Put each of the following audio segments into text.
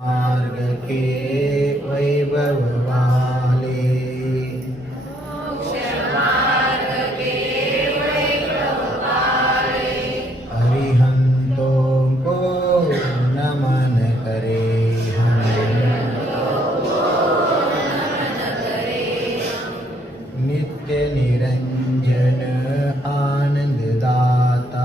मार्ग के वैभव वाले अरिहंतों को नमन करे हम। नित्य निरंजन आनंद दाता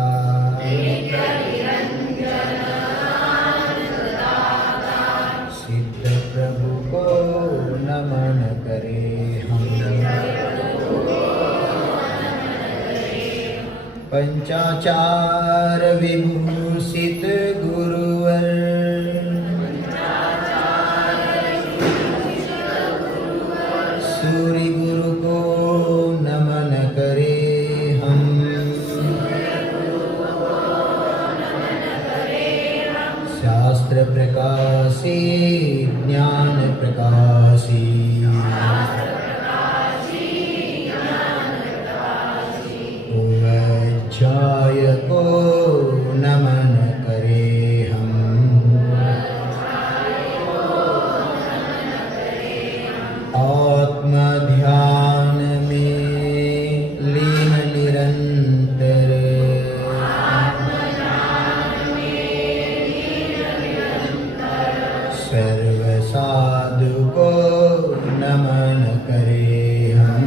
सिद्ध प्रभु को नमन करे हम। पंचाचार विभूषित गुरुवर सूर्य गुरु को नमन करे हम। शास्त्र प्रकाशी ज्ञान प्रकाशी पूज्याय को नमन करे हम। आत्म ध्यान में लीन निरंतर सर्व साधु को नमन करे हम।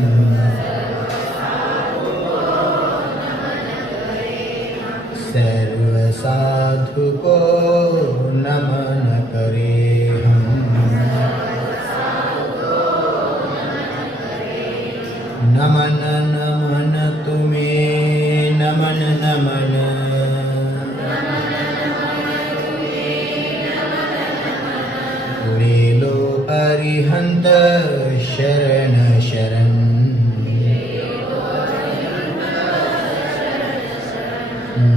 सर्व साधु को नमन करे हम। नमन नमन तुम्हें नमन नमन ले लो अरिहंत शरण शरण।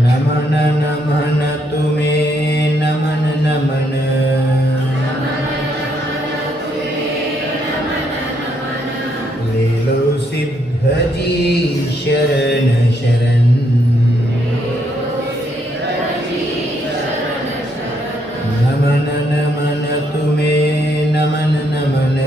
नमन नमन तुम्हें नमन नमन ले लो सिद्ध जी शरण शरण। नमन नमन तुम्हें नमन नमन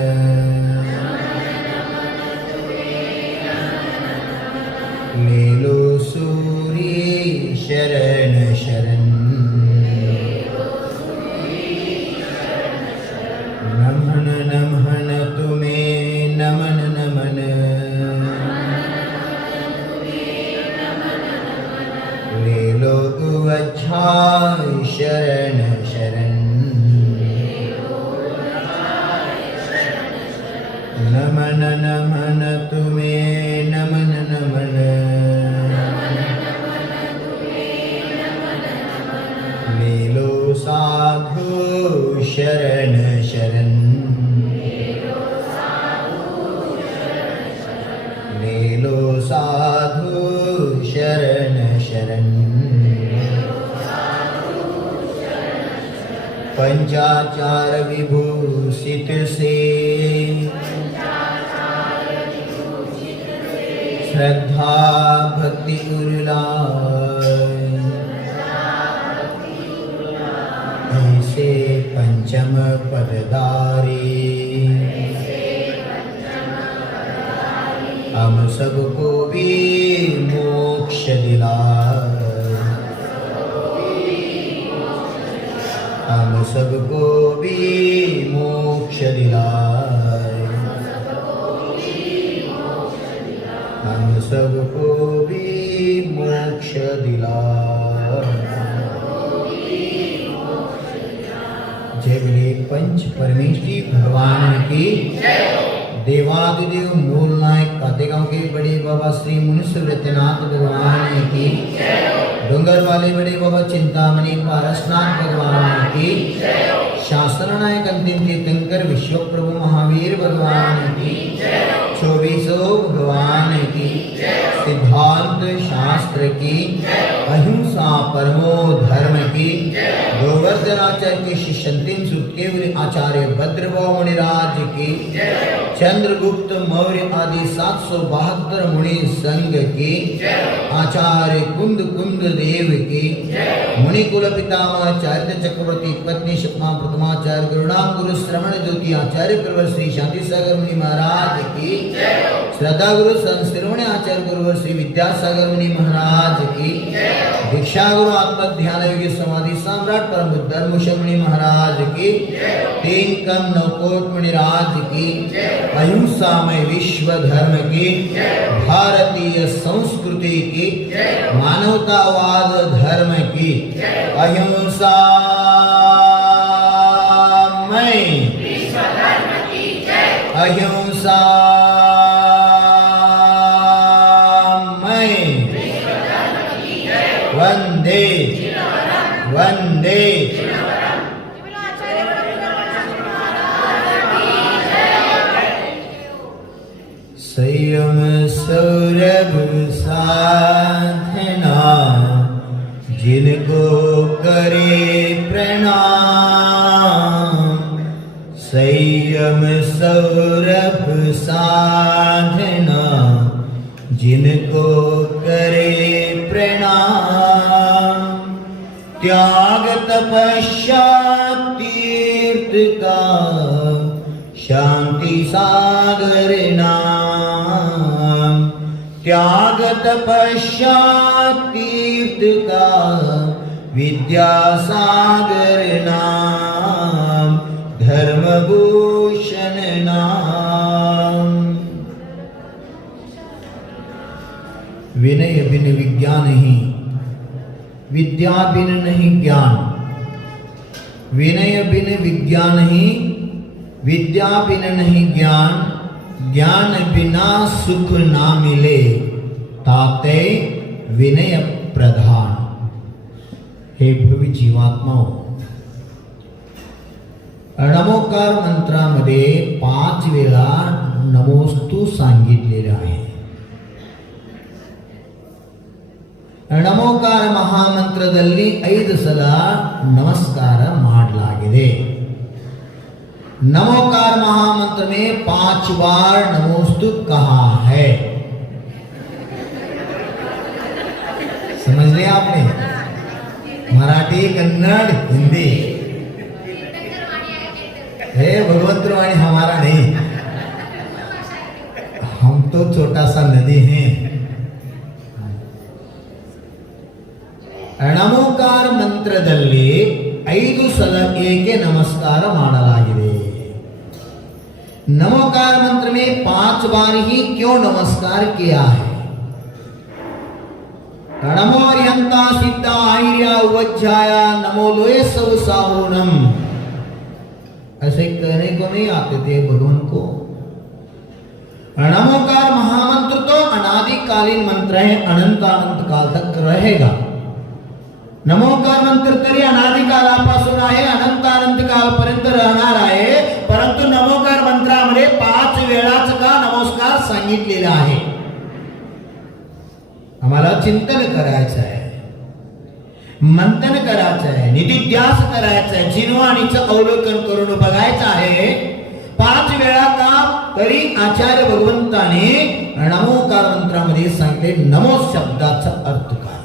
ले लो सूर्य शरण शरण। नमन नमन तुम्हें नमन नमन ले लो गुवच्छाय शरण शरण। नमन नमन तुम्हें नमन नमन ले लो साधु शरण शरण। ले लो साधु शरण शरण। पंचाचार विभूषित से श्रद्धा भक्ति उल्लास ऐसे पंचम पदधारी हम सबको भी मोक्ष दिलाए। हम सबको भी मोक्ष दिलाए। हम सबको भी मोक्ष दिलाए। जय बोले पंच परमेश्वरी भगवान की। देवादिदेव मूल नायक कातेगांव के बड़े बाबा श्री मुनीश्वर रत्नाथ भगवान की। डोंगर वाले बड़े बाबा चिंतामणि पारसनाथ भगवान की। शास्त्र नायक अंतिम तीर्थंकर विश्व प्रभु महावीर भगवान की। 24 भगवान की। सिद्धांत शास्त्र की। अहिंसा परमो धर्म की। गोवर्धनाचार्य के शिष्य अंतिम सूत्र के आचार्य भद्रभाव मुनिराज की, चंद्रगुप्त मौर्य आदि 772 मुनि संघ की, आचार्य कुंद कुंद देव की, मुनि कुल पितामह आचार्य चक्रवर्ती पत्नी शतमा प्रथमाचार्य गुरुनाम गुरु श्रवण ज्योति आचार्य प्रवर श्री शांति सागर मुनि महाराज की, श्रद्धा गुरु संश्रवण आचार्य गुरुवर श्री विद्यासागर मुनि महाराज की, दीक्षा गुरु आत्म ध्यान योगी समाधि सम्राट परम धर्म मुनि महाराज की, तीन कम नवकोट मुनिराज की, अहिंसामय विश्व धर्म की, भारतीय संस्कृति की, मानवतावाद धर्म की, अहिंसा अहिंसा वंदे वंदे। संयम सौरभ साधना जिनको करे प्रणाम, संयम सौरभ साधना जिनको करे प्रणाम, त्याग तपस्या तीर्थ का शांति सागर नाम, त्याग तपस्या तीर्थ का विद्या सागर नाम, धर्म भूषण नाम। विनय बिन विद्या नहीं, विद्या बिन नहीं ज्ञान, विनय बिन विद्या नहीं, विद्या बिन नहीं ज्ञान, ज्ञान बिना सुख ना मिले, ताते विनय प्रधान। हे भवी जीवात्माओ, नमोकार मंत्रामध्ये 5 वेळा नमोस्तु सांगितलेले आहे। ನಮೋಕಾರ ಮಹಾಮಂತ್ರದಲ್ಲಿ 5 ಸಲ ನಮಸ್ಕಾರ ಮಾಡಲಾಗಿದೆ। नमोकार महामंत्र में 5 बार नमोस्तु कहा है। समझ लिया आपने? मराठी, कन्नड़, हिंदी। हे भगवंत वाणी हमारा नहीं, हम तो छोटा सा नदी हैं। ನಮೋಕಾರ ಮಂತ್ರದಲ್ಲಿ 5 ಸಲ ಏಕೆ ನಮಸ್ಕಾರ ಮಾಡಲಾಗಿದೆ? नमोकार मंत्र में 5 बार ही क्यों नमस्कार किया है? नमो यंता सिद्धा आर्या उवज्जाया नमो लोए सब साहूनम। ऐसे कहने को नहीं आते थे भगवान को। नमोकार महामंत्र तो अनादिकालीन मंत्र है, अनंत अनंत काल तक रहेगा। नमोकार मंत्र तरी अनादिकालापासून आहे, अनंत अनंत कालपर्यंत राहणार आहे। परंतु नमोकार मंत्रामध्ये 5 वेळाच का नमस्कार सांगितलेला आहे? आम्हाला चिंतन करायचं आहे, मंथन करायचं आहे, निधिध्यास करायचा आहे, जीववाणीचं अवलोकन करून बघायचं आहे। 5 वेळा का तरी आचार्य भगवंताने नमोकार मंत्रामध्ये सांगितले नमो शब्दाचा अर्थ काय।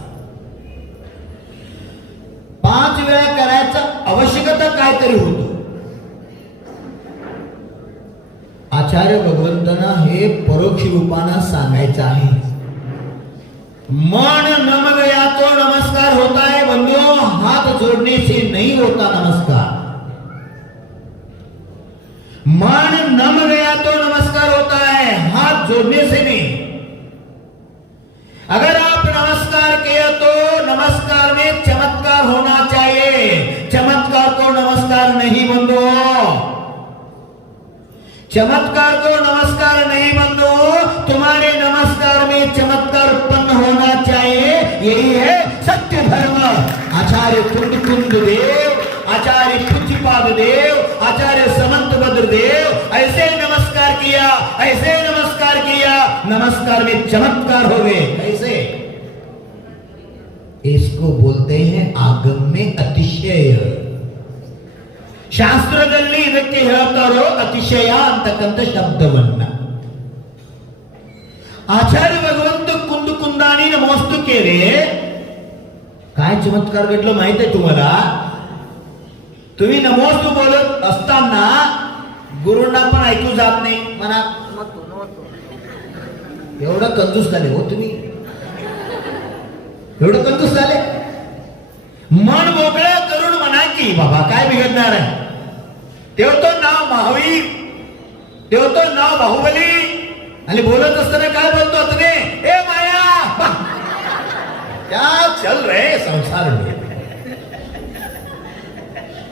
5 वेळा करायचं आवश्यकता काय तरी होतं। आचार्य भगवंतांना हे परोक्ष रूपानं सांगायचं आहे। मन नम गया तो नमस्कार होता है बंधु, हाथ जोड़ने से नहीं होता नमस्कार। मन नम गया तो नमस्कार होता है, हाथ जोड़ने से नहीं। अगर आप नमस्कार किया तो नमस्कार में चमत्कार होना चाहिए, चमत्कार को नमस्कार नहीं बंधु, चमत्कार को नमस्कार नहीं बंधु, तुम्हारे नमस्कार में चमत्कार उत्पन्न होना चाहिए। यही है सत्य धर्म। आचार्य कुंद कुंद देव, आचार्य पूज्यपाद देव, आचार्य समंत भद्र देव ऐसे नमस्कार किया, ऐसे नमस्कार किया, नमस्कार में चमत्कार हो गए। कैसे? इसको बोलते हैं आगम में अतिशय। ಶಾಸ್ತ್ರದಲ್ಲಿ ಇದಕ್ಕೆ ಹೇಳ್ತಾರೋ ಅತಿಶಯ ಅಂತಕ್ಕಂಥ ಶಬ್ದವನ್ನ. आचार्य भगवंत कुंद कुंदानी नमोस्तू केले. काय चमत्कार घडलं माहित आहे तुम्हाला? तुम्ही नमोस्तू बोलत असताना गुरुंना पण ऐकू जात नाही. म्हणा एवढं कंजूस झाले हो तुम्ही, एवढं कंजूस झाले. मन मोकळं करून म्हणा की बाबा काय बिघडणार आहे. ठेवतो नाव महावीर, ठेवतो नाव बाहुबली, आणि बोलत असताना काय बोलतो तुम्ही? ए माया क्या चल रहे संसार में,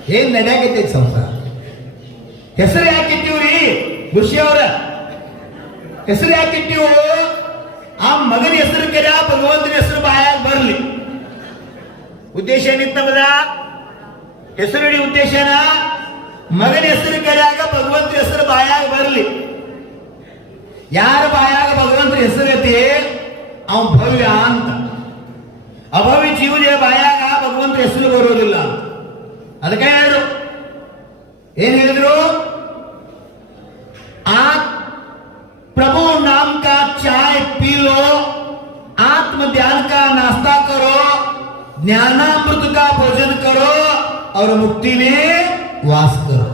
हे नड्या घेते संसार. ಹೆಸರು ಯಾಕೆ ಇಟ್ಟಿವ್ರಿ ಖುಷಿ ಅವರ? ಹೆಸರು ಯಾಕೆ ಇಟ್ಟಿವು? ಆ ಮಗನ ಹೆಸರು ಕರೆ ಭಗವಂತನ ಹೆಸರು ಬಾಯಾಗ ಬರ್ಲಿ. ಉದ್ದೇಶ ಏನಿತ್ತು ನಮ್ಮದ? ಹೆಸರು ಇಡಿ ಉದ್ದೇಶನ ಮಗನ ಹೆಸರು ಕರೆಯಾಗ ಭಗವಂತನ ಹೆಸರು ಬಾಯಾಗ ಬರ್ಲಿ. ಯಾರ ಬಾಯಾಗ ಭಗವಂತನ ಹೆಸರು ಐತಿ ಅವ ಭವ್ಯ ಅಂತ. ಅಭವ್ಯ ಜೀವನ ಬಾಯಾಗ ಭಗವಂತನ ಹೆಸರು ಬರೋದಿಲ್ಲ. ಅದಕ್ಕೆ ಹೇಳಿದ್ರು, ಏನ್ ಹೇಳಿದ್ರು? आप प्रभु नाम का चाय पी लो, आत्म ध्यान का नाश्ता करो, ज्ञानामृत का भोजन करो और मुक्ति में वास करो.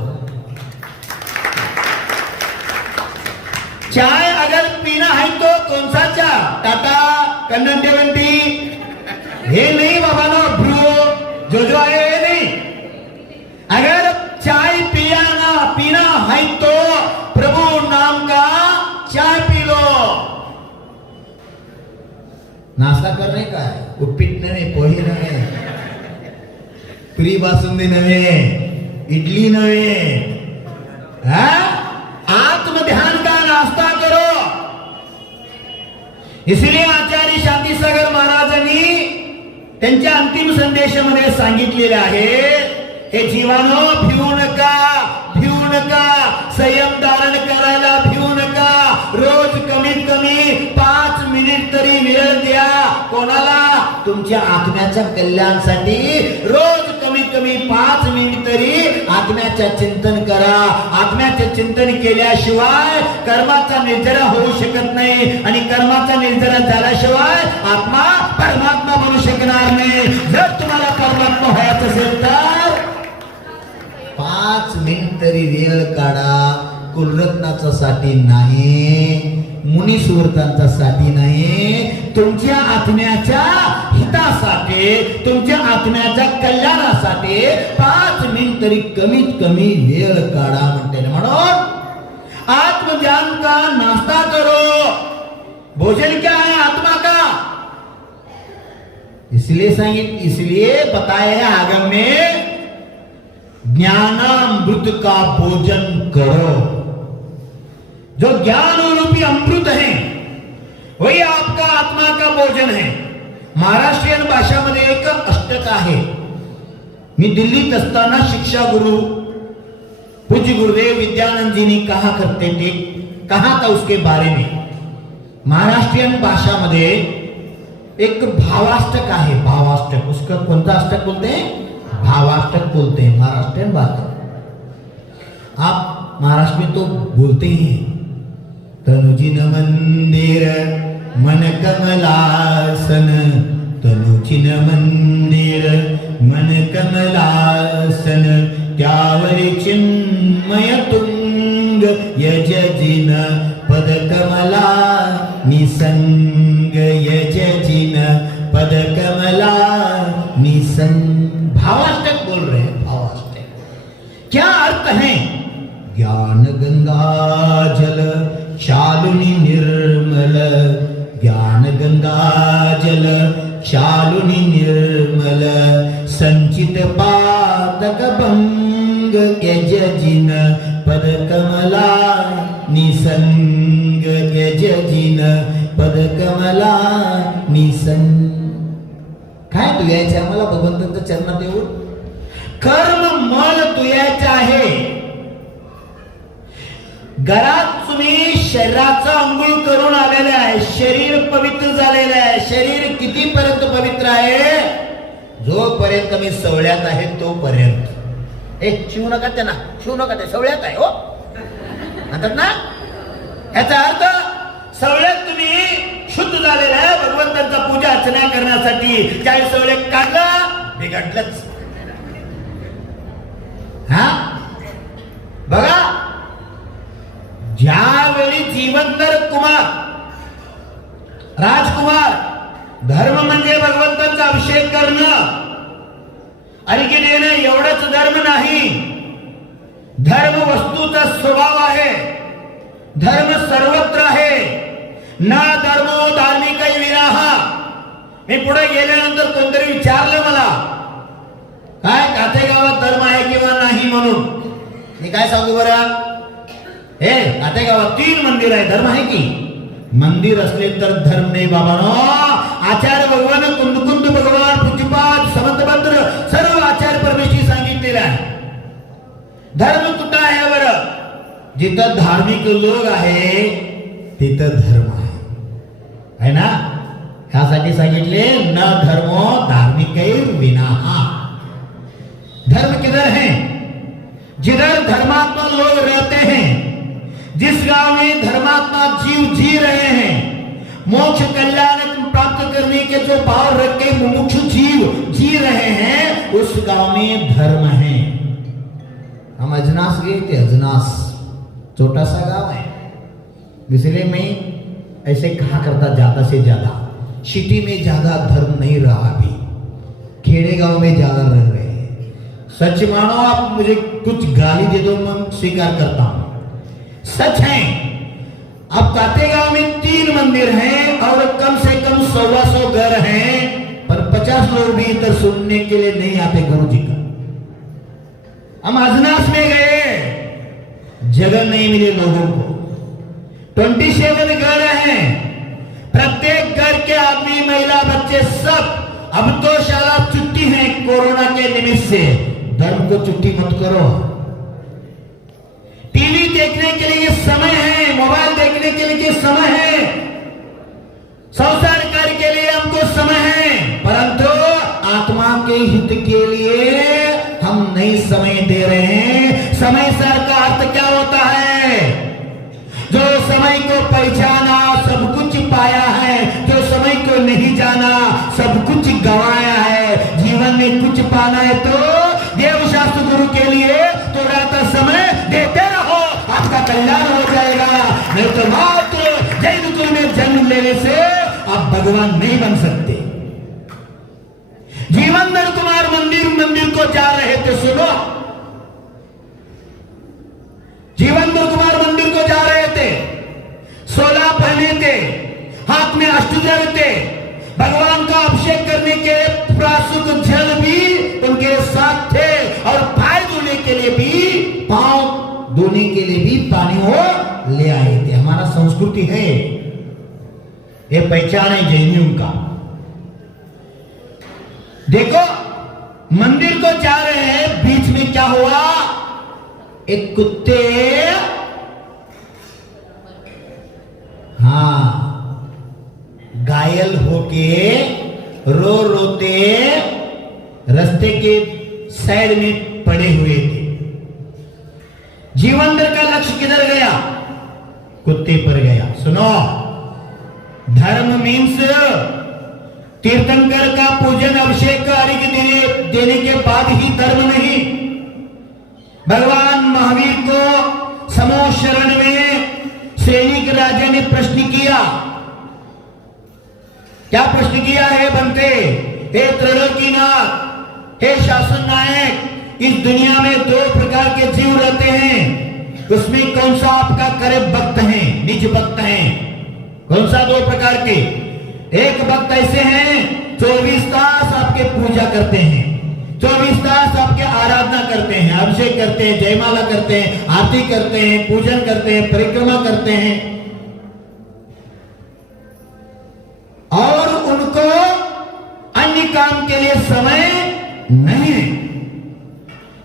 चाय अगर पीना है तो कौन सा चाय? टाटा, कन्नन टेवंटी, हे नहीं बाबा नो ब्रू जो है ये नहीं. अगर चाय पीना है तो प्रभु नाम का चाय पी लो. नाश्ता करणे काय? उपीट नव्हे, पोहे नव्हे, पुरी बासुंदी नव्हे, इडली नव्हे, आत्म ध्यान का नाश्ता करो. इसलिए आचार्य शांतीसागर महाराजांनी त्यांच्या अंतिम संदेशामध्ये सांगितलेले आहे, हे जीवानो भिवू नका, भिवू नका, संयम धारण करायला भिवू नका. रोज कमीत कमी 5 मिनिट तरी वेळ द्या. कोणाला? तुमच्या आत्म्याच्या कल्याणासाठी रोज कमीत कमी 5 मिनिट तरी आत्म्याचे चिंतन करा. आत्म्याचे चिंतन केल्याशिवाय कर्माचा निर्जरा होऊ शकत नाही, आणि कर्माचा निर्जरा झाल्याशिवाय आत्मा परमात्मा बनू शकणार नाही. जर तुम्हाला परमात्मा व्हायचं असेल तर 5 मिनिट तरी वेळ काढा. कुलरत्नाचा साठी नाही, मुनीसुरतांचा साठी नाही, तुमच्या आत्म्याच्या हितासाठी, तुमच्या आत्म्याच्या कल्याणासाठी 5 मिनिट तरी कमीत कमी वेळ काढा म्हणते. म्हणून आत्मज्ञान का नाश्ता करो. भोजन क्या है? आत्मा का. इसलिए बताया है आगम में, ज्ञानामृत का भोजन करो. जो ज्ञान रूपी अमृत है वही आपका आत्मा का भोजन है. महाराष्ट्रीयन भाषामध्ये एक अष्टक आहे. मी दिल्लीत असताना शिक्षा गुरु पूज्य गुरुदेव विद्यानंद जी ने कहा करते थे, कहा था उसके बारे में. महाराष्ट्रीयन भाषामध्ये एक भावाष्टक आहे. भावाष्टक, उसका कोणता अष्टक बोलते हैं? भावाष्टक बोलते हैं महाराष्ट्रीयन भाषा. आप महाराष्ट्र में तो बोलते हैं, तनुजिन मंदिर मन कमलासन, तनुजिन मंदिर मन कमलासन, त्यावरी चिन्मय तुंग यजजिन पद कमला निसंग, यजजिन पद कमला निसंग. भावाष्टक बोल रहे हैं. भावाष्टक क्या अर्थ है? ज्ञान गंगा जल शालुनी निर्मल, ज्ञान गंगा जल शालुनी निर्मल, संचित पातक भंग यजजिन पद कमला निसंग, यजजिन पद कमला निसंग. काय तुयायचे आम्हाला भगवंतांच्या चरणात येऊन? कर्म मल तुयायचे आहे. घरात तुम्ही शरीराचा अंघोळ करून आलेले आहे, शरीर पवित्र झालेले आहे. शरीर कितीपर्यंत पवित्र आहे? जोपर्यंत मी सवळ्यात आहे तोपर्यंत. शिवू नका त्यांना, शिवू नका, ते सवळ्यात आहे हो म्हणतात ना. याचा अर्थ सवळ्यात तुम्ही शुद्ध झालेल्या भगवंतांचा पूजा अर्चना करण्यासाठी ज्यावेळी सवळ्यात काढलं बिघडलंच. हा बघा, ज्यावेळी जीवनधर कुमार राजकुमार, धर्म म्हणजे भगवंतांचा अभिषेक करणं, अर्घ्य देणं एवढंच धर्म नाही. धर्म वस्तूचा स्वभाव आहे, धर्म सर्वत्र आहे. ना धर्मो धार्मिक विराहा. मी पुढे गेल्यानंतर कोणतरी विचारलं मला, काय काथेगावात धर्म आहे किंवा नाही म्हणून. मी काय सांगू बरं, हे काथेगावात 3 मंदिर आहे, धर्म आहे की. मंदिर असले तर धर्म नाही बाबांनो. आचार्य भगवान, कुंदकुंद भगवान, पूज्यपाद, समंतभद्र सर्व आचार्य परमेश्वरी सांगितलेलं आहे. धर्म कुठं आहे बरं, जिथं धार्मिक लोक आहे तिथं धर्म आहे ना. ह्यासाठी सांगितले न धर्मो धार्मिक विनाहा. धर्म किधर है, जिधर धर्मात्मा लोग रहते हैं, जिस गांव में धर्मात्मा जीव जी रहे हैं, मोक्ष कल्याण प्राप्त करने के जो भाव रख के मुमुक्षु जीव जी रहे हैं, उस गांव में धर्म है. हम अजनास गए थे, अजनास छोटा सा गांव है, इसलिए मैं ऐसे कहा करता ज्यादा से ज्यादा सिटी में ज्यादा धर्म नहीं रहा. अभी खेड़े गांव में ज्यादा रह रहे हैं. सच मानो, आप मुझे कुछ गाली दे दो, मैं स्वीकार करता हूं, सच है. अब कातेगांव में 3 मंदिर हैं और कम से कम 100 घर हैं, पर 50 लोग भी इधर सुनने के लिए नहीं आते गुरु जी का. हम अजनास में गए, जगह नहीं मिले लोगों को. 27 घर हैं, प्रत्येक घर के आदमी, महिला, बच्चे सब. अब तो शाला छुट्टी है कोरोना के निमित्त से. धर्म को छुट्टी मत करो. टीवी देखने के लिए समय है, मोबाइल देखने के लिए समय है, संसार कार्य के लिए हमको समय है, परंतु आत्मा के हित के लिए हम नहीं समय दे रहे हैं. समय सर का अर्थ क्या होता है, जो समय को पहचाना सब कुछ पाया है, जो समय को नहीं जाना सब कुछ गंवाया है. जीवन में कुछ पाना है तो देवशास्त्र गुरु के लिए थोड़ा सा समय देते रहो, आपका कल्याण हो जाएगा. नहीं तो मात्र जैन कुल में जन्म लेने से आप भगवान नहीं बन सकते. जीवनधर कुमार मंदिर को जा रहे थे, सुनो, जीवनधर कुमार मंदिर को जा रहे थे, 16 पहने थे, हाथ में अष्टदल थे, भगवान का अभिषेक करने के प्राशुक जल भी उनके साथ थे, और पाय धोने के लिए भी, पांव धोने के लिए भी पानी वो ले आए थे. हमारा संस्कृति है, ये पहचान है जैनियों का. देखो, मंदिर को जा रहे हैं, बीच में क्या हुआ, एक कुत्ते, हाँ, घायल होके रो रोते रास्ते के साइड में पड़े हुए थे. जीवनधर का लक्ष्य किधर गया, कुत्ते पर गया. सुनो, धर्म मीन्स तीर्थंकर का पूजन, अभिषेक, अर्घ्य देने के बाद ही धर्म नहीं. भगवान महावीर को समूह शरण में सैनिक राजा ने प्रश्न किया. क्या प्रश्न किया है बनते, हे त्रैलोकीनाथ, हे शासन नायक, इस दुनिया में 2 प्रकार के जीव रहते हैं, उसमें कौन सा आपका करे भक्त हैं, निज भक्त हैं. कौन सा 2 प्रकार के, एक भक्त ऐसे हैं 24 तास आपके पूजा करते हैं, 24 तास आपके आराधना करते हैं, अभिषेक करते हैं, जयमाला करते हैं, आरती करते हैं, पूजन करते हैं, परिक्रमा करते हैं, और उनको अन्य काम के लिए समय नहीं है.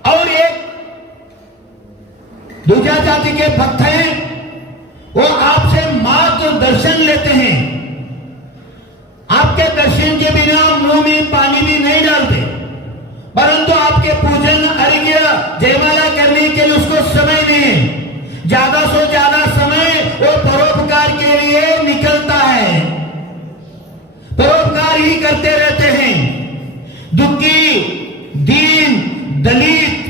और एक दूसरा जाति के भक्त हैं, वो आपसे मात्र दर्शन लेते हैं, आपके दर्शन के बिना मुंह में पानी भी नहीं डालते, परंतु आपके पूजन, अर्घ्य, जयमाला करने के लिए उसको समय नहीं, ज्यादा से ज्यादा समय वो परोपकार के लिए निकलता है, परोपकार ही करते रहते हैं। दुखी, दीन, दलित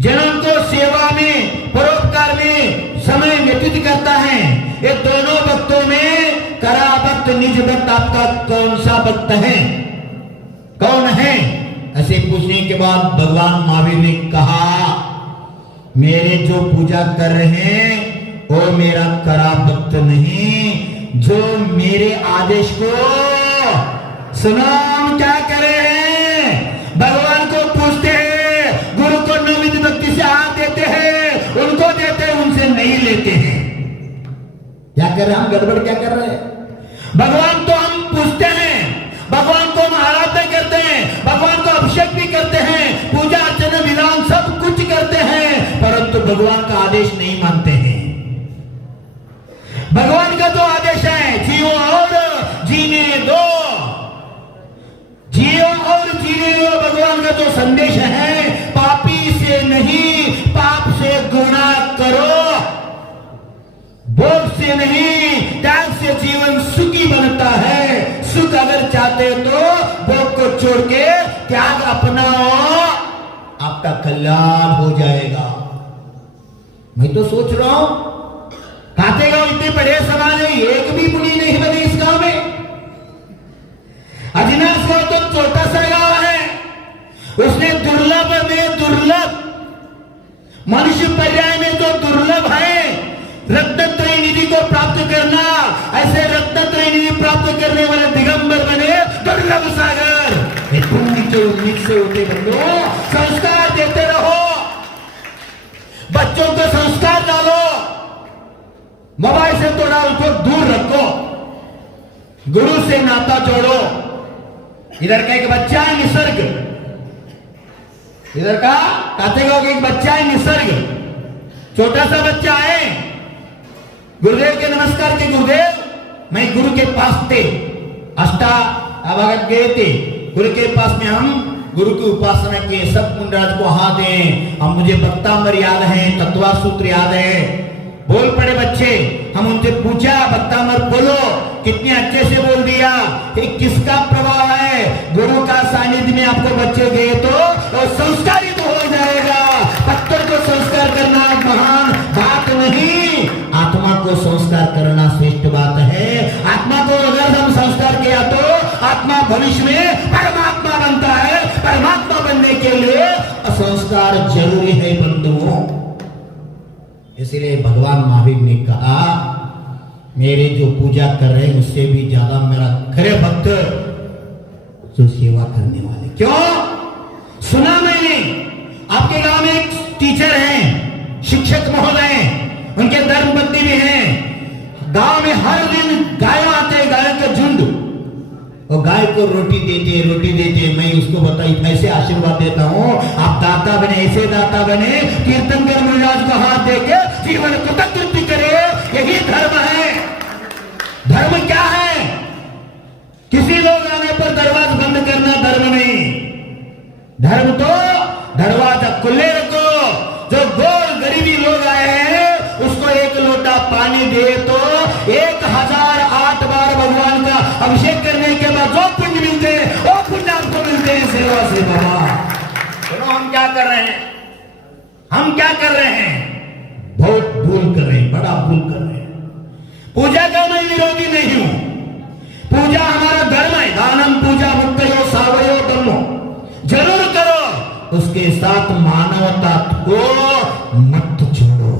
जनों को सेवा में, परोपकार में समय व्यतीत करता है। ये दोनों भक्तों में करा भक्त, निज भक्त आपका कौन सा भक्त है, कौन है? ऐसे पूछने के बाद भगवान महावीर ने कहा, मेरे जो पूजा कर रहे हैं वो मेरा करा भक्त नहीं, जो मेरे आदेश को सुनो। हम क्या करे हैं? भगवान को पूछते हैं, गुरु को नवविध भक्ति से हाथ देते हैं, उनको देते हैं, उनसे नहीं लेते हैं। क्या कर रहे हैं हम? गड़बड़ क्या कर रहे हैं? भगवान तो हम पूछते हैं, भगवान को हम आराधना करते हैं, भगवान को अभिषेक भी करते हैं, पूजा अर्चना विधान सब कुछ करते हैं, परंतु भगवान का आदेश नहीं मानते हैं। भगवान का तो आदेश है, जियो और जीने दो, जियो और जीने दो। भगवान का जो संदेश है, पापी से नहीं, पाप से गुणा करो, भोग से नहीं, त्याग से जीवन सुखी बनता है। सुख अगर चाहते हो तो भोग को छोड़ के त्याग अपनाओ, आपका कल्याण हो जाएगा। मैं तो सोच रहा हूं, खाते गांव इतने बड़े समाज है, एक भी मुनि नहीं बने इस गांव में। अजिनास गांव तो छोटा सा गांव है, उसने दुर्लभ में दुर्लभ, मनुष्य पर्याय में जो दुर्लभ है, रत्नत्रय निधि को प्राप्त करना, ऐसे रत्नत्रय निधि प्राप्त करने वाले दिगंबर बने दुर्लभ सागर। पुण्य के उम्मीद से होते बंधु, संस्कार देते रहो, बच्चों को संस्कार डालो, मोबाइल से थोड़ा उनको दूर रखो, गुरु से नाता जोड़ो। इधर का एक बच्चा है निसर्ग, इधर का कातेगांव का एक बच्चा है निसर्ग, छोटा सा बच्चा है। गुरुदेव के नमस्कार के गुरुदेव, मैं गुरु के पास थे, अष्टावगत गए थे, गुरु के पास में हम गुरु की उपासना किए, सब मुंडराज को हाथ दें। अब मुझे भक्तामर याद है, तत्वा सूत्र याद है। बोल पड़े बच्चे, हम उनसे पूछा, भक्तामर बोलो, कितने अच्छे से बोल दिया। एक किसका प्रभाव है? गुरु का सानिध्य में आपको बच्चे गए तो संस्कारित तो हो जाएगा। पत्थर को संस्कार करना महान बात नहीं, आत्मा को संस्कार करना श्रेष्ठ बात है। आत्मा को अगर हम संस्कार किया तो आत्मा भविष्य में परमात्मा बनता है। परमात्मा बनने के लिए संस्कार जरूरी है बंधुओं। इसलिए भगवान महावीर ने कहा, मेरे जो पूजा कर रहे हैं उससे भी ज्यादा मेरा खरे भक्त जो सेवा करने वाले। क्यों? सुना मैंने आपके गांव में एक टीचर हैं, शिक्षक महोदय, उनके धर्मपत्नी भी हैं। गांव में हर दिन गाय आते हैं, गायों का झुंड, और गाय को रोटी देते। मैं उसको बताई ऐसे आशीर्वाद देता हूँ, आप दाता बने, ऐसे दाता बने, कीर्तन कर मुनिराज को हाथ देके जीवन को कृतकृत्य करे। यही धर्म है। धर्म क्या है? किसी लोग आने पर दरवाजा बंद करना धर्म नहीं। धर्म तो दरवाजा खुले रखो। जो गोल गरीबी लोग आए हैं उसको एक लोटा पानी दे तो 1008 बार भगवान का अभिषेक करने के बाद जो पुण्य मिलते हैं वो पुण्य आपको मिलते हैं सेवा से। बाबा सुनो, हम क्या कर रहे हैं? हम क्या कर रहे हैं? बहुत भूल कर रहे हैं, बड़ा भूल कर रहे हैं। पूजा का मैं विरोधी नहीं हूं, पूजा हमारा धर्म है। दानम पूजा मुक्तयो सावयो धर्मो, जरूर करो, उसके साथ मानवता को मत छोड़ो।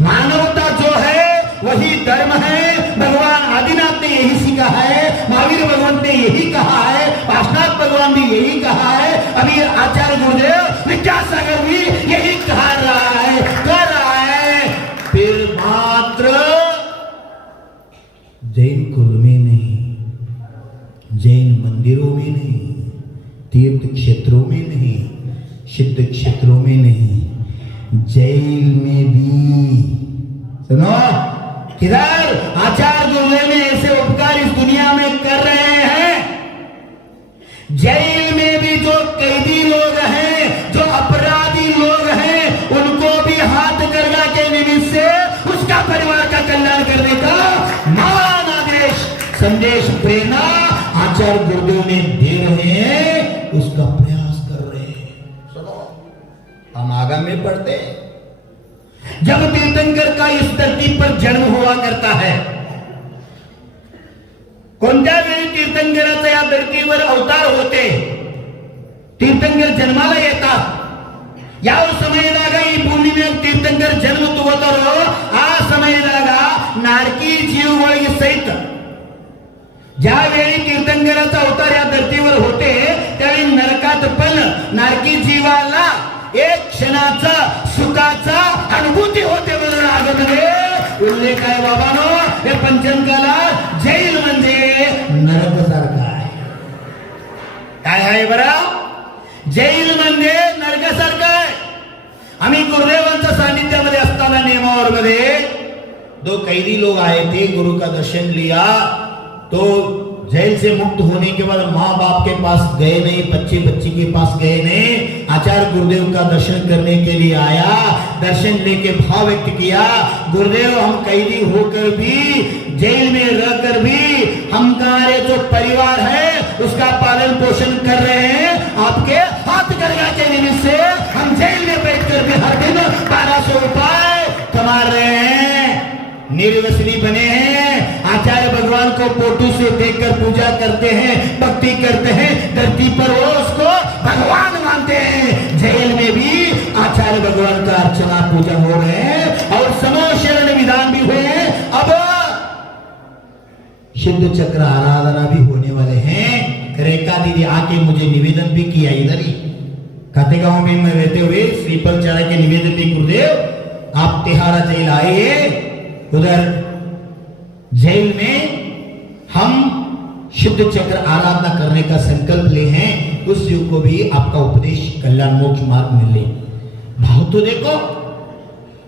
मानवता जो है वही धर्म है। भगवान आदिनाथ ने यही सीखा है, महावीर भगवान ने यही कहा है, पार्श्वनाथ भगवान ने यही कहा है, अभी आचार्य गुरुदेव विद्यासागर भी यही कहा रहा है, कर रहा है। फिर मात्र जैन कुल में नहीं, जैन मंदिरों में नहीं, तीर्थ क्षेत्रों में नहीं, सिद्ध क्षेत्रों में नहीं, जेल में भी। सुनो, किधर आचार्य गुरुदेव ने ऐसे उपकार इस दुनिया में कर रहे हैं। जेल में भी जो कैदी लोग हैं, जो अपराधी लोग हैं, संदेश प्रेरणा आचार्य गुरुदेव ने दे रहे हैं, उसका प्रयास कर रहे हैं। सुनो, हम आगा में पढ़ते, जब तीर्थंकर का इस धरती पर जन्म हुआ करता है, कोणत्या वेळी तीर्थंकराचा या धर्तीवर अवतार होते, तीर्थंकर जन्माला येतात, ಯಾವ ಸಮಯದಾಗ ಈ ಭೂಮಿ ಮೇಲೆ ತೀರ್ಥಂಕರ ಜನ್ಮ ತಗೋತಾರೋ ಆ ಸಮಯದಾಗ नारकी जीवಗಳಿಗೆ सहित ज्यावेळी तीर्थंकराचा अवतार या धर्तीवर होते त्यावेळी नरकात पण नारकी जीवाला एक क्षणाचा सुखाचा अनुभूती होते म्हणून आगमध्ये उल्लेख आहे बाबानो। हे पंचमकाला जैल म्हणजे नरक सारखा आहे। काय आहे बरं? जैल म्हणजे नरकासारखं आहे। आम्ही गुरुदेवांच्या सानिध्यामध्ये असताना नेमावर मध्ये दो कैदी लोग आए थे, गुरु का दर्शन लिया तो जेल से मुक्त होने के बाद माँ बाप के पास गए नहीं, बच्चे बच्ची के पास गए नहीं, आचार्य गुरुदेव का दर्शन करने के लिए आया, दर्शन लेके भाव व्यक्त किया, गुरुदेव हम कैदी होकर भी जेल में रहकर भी हमारे जो परिवार है उसका पालन पोषण कर रहे हैं, आपके हाथ गंगा के निमित्त से हम जेल में बैठकर भी हर दिन 1200 रुपए कमा रहे हैं, निर्वसनी बने हैं, आचार्य भगवान को फोटो से देखकर पूजा करते हैं, भक्ति करते हैं, धरती पर वो उसको भगवान मानते हैं, जेल में भी आचार्य भगवान का अर्चना पूजा हो रहे हैं और समूह शरण विधान भी हुए हैं। अब सिद्ध चक्र आराधना भी होने वाले हैं। रेखा दीदी आके मुझे निवेदन भी किया, इधर ही खातेगांव में मैं रहते हुए श्रीफल चढ़ा के निवेदन भी, गुरुदेव आप तिहाड़ा जेल आए, उधर जेल में हम शुद्ध चक्र आराधना करने का संकल्प ले हैं, उस युग को भी आपका उपदेश कल्याण मोक्ष मार्ग मिले। भाव तो देखो,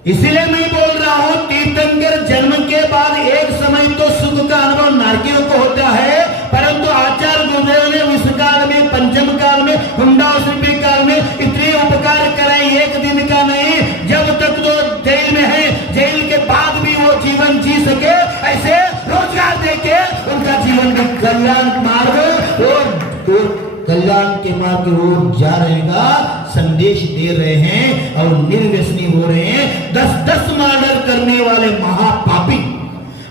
इसीलिए मैं बोल रहा हूं तीर्थंकर जन्म के बाद एक समय तो सुख का अनुभव नारकियों को होता है, परंतु आचार्य गुरुदेव ने विश्व काल में, पंचम काल में, हुंडाश्री काल में इतने उपकार कराए, एक दिन का नहीं, जब तक तो जेल में है, जेल के बाद भी वो जीवन जी सके ऐसे रोजगार देके उनका जीवन का कल्याण मार्ग और कल्याण के मार्ग की ओर जा रहेगा संदेश दे रहे हैं और निर्व्यसनी हो रहे हैं। 10-10 मर्डर करने वाले महापापी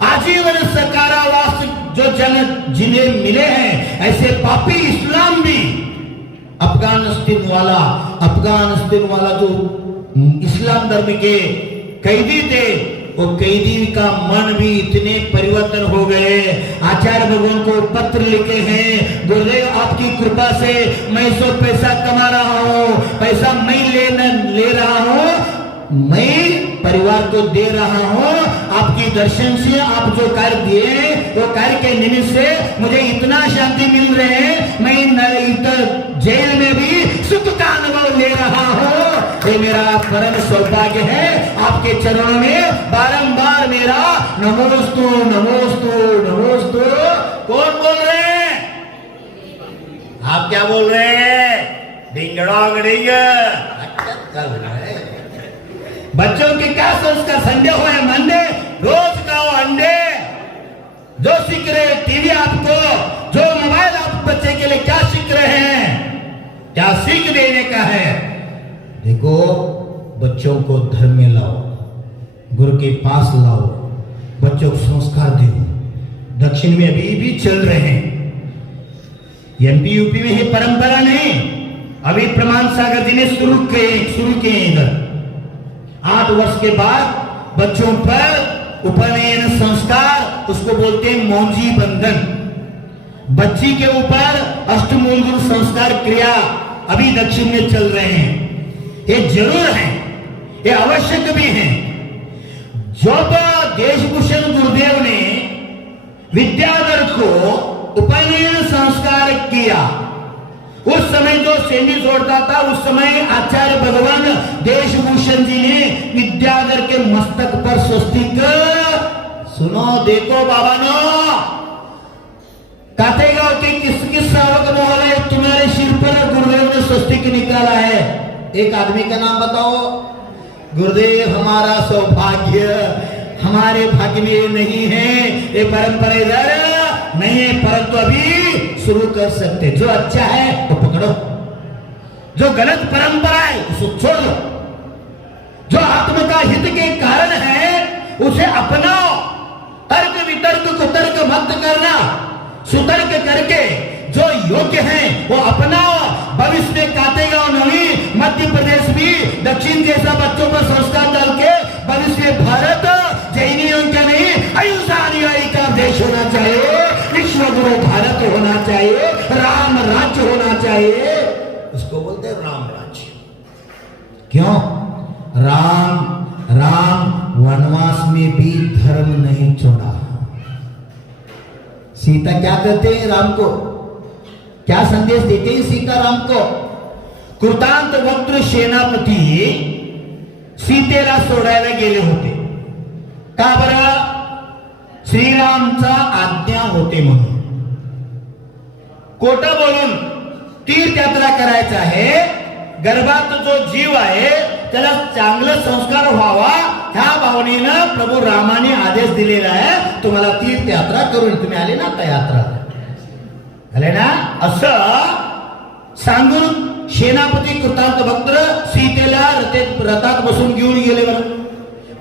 आजीवन सकारावास जो जन जिन्हें मिले हैं, ऐसे पापी इस्लाम भी अफगानिस्तान वाला जो इस्लाम धर्म के कैदी थे, वो कैदी का मन भी इतने परिवर्तन हो गए। आचार्य भगवान को पत्र लिखे हैं, गुरुदेव आपकी कृपा से मैं 100 पैसा कमा रहा हूँ, पैसा मैं ले रहा हूँ, मैं परिवार को दे रहा हूँ, आपकी दर्शन से आप जो कार्य दिए वो कार्य के निमित्त से मुझे इतना शांति मिल रहे हैं, मैं जेल में भी सुख का अनुभव ले रहा हूँ। ये मेरा परम सौभाग्य है, आपके चरणों में बारंबार मेरा नमोस्तु नमोस्तु नमोस्तु। कौन बोल रहे हैं? आप क्या बोल रहे हैं? डिंगड़ोंग डिंग। बच्चों के क्या संस्कार? संडे हो या मंडे रोज खाओ अंडे। जो सीख रहे टीवी आपको, जो मोबाइल आप बच्चे के लिए क्या सीख रहे हैं, क्या सीख देने का है? देखो, बच्चों को धर्म में लाओ, गुरु के पास लाओ, बच्चों को संस्कार दो। दक्षिण में अभी भी चल रहे हैं, एमपी यूपी में ही परंपरा नहीं, अभी प्रमाण सागर जी ने शुरू किए इधर। 8 वर्ष के बाद बच्चों पर उपनयन संस्कार, उसको बोलते हैं मौंजी बंधन। बच्ची के ऊपर अष्टमूलगुरु संस्कार क्रिया अभी दक्षिण में चल रहे हैं। ये जरूर है, ये आवश्यक भी है। जब देशभूषण गुरुदेव ने विद्याधर को उपनयन संस्कार किया, उस समय जो सेंडी जोड़ता था, उस समय आचार्य भगवान देशभूषण जी ने विद्याधर के मस्तक पर स्वस्तिक, सुनो देखो बाबा नो, कातेगांव के किस श्रावक महोदय तुम्हारे सिर पर गुरुदेव ने स्वस्तिक निकाला है? एक आदमी का नाम बताओ। गुरुदेव हमारा सौभाग्य, हमारे भाग्य में नहीं है, ये परंपरा इधर नहीं है, परंतु अभी शुरू कर सकते। जो अच्छा है वो पकड़ो, जो गलत परंपरा है उसको छोड़ दो, जो आत्म का हित के कारण है उसे अपनाओ। तर्क वितर्क कुतर्क मत करना, सुतर्क करके जो योग्य है वो अपनाओ। भविष्य में काटेगा नहीं, मध्य प्रदेश भी दक्षिण जैसा बच्चों पर संस्कार डाल के भविष्य में भारत जैनियों का नहीं अहिंसा अनुयायी का देश होना चाहिए, विश्व गुरु भारत होना चाहिए, राम राज्य होना चाहिए। उसको बोलते हैं राम राज्य। क्यों? राम वनवास में भी धर्म नहीं छोड़ा। सीता क्या कहते हैं राम को, क्या संदेश देते हैं सीता राम को? कृतांत वक्त्र सेनापती सीतेला सोडायला गेले होते, का बरं? श्रीरामचा आज्ञा होते म्हणून. खोटं बोलून तीर्थयात्रा करायचा आहे, गर्भात जो जीव आहे त्याला चांगलं संस्कार व्हावा ह्या भावनेनं प्रभू रामाने आदेश दिलेला आहे, तुम्हाला तीर्थयात्रा करून. तुम्ही आले ना आता यात्रा आले ना, असं सांगून सेनापती कृतांत भक्त सीतेला रथात बसून घेऊन गेले. बरं,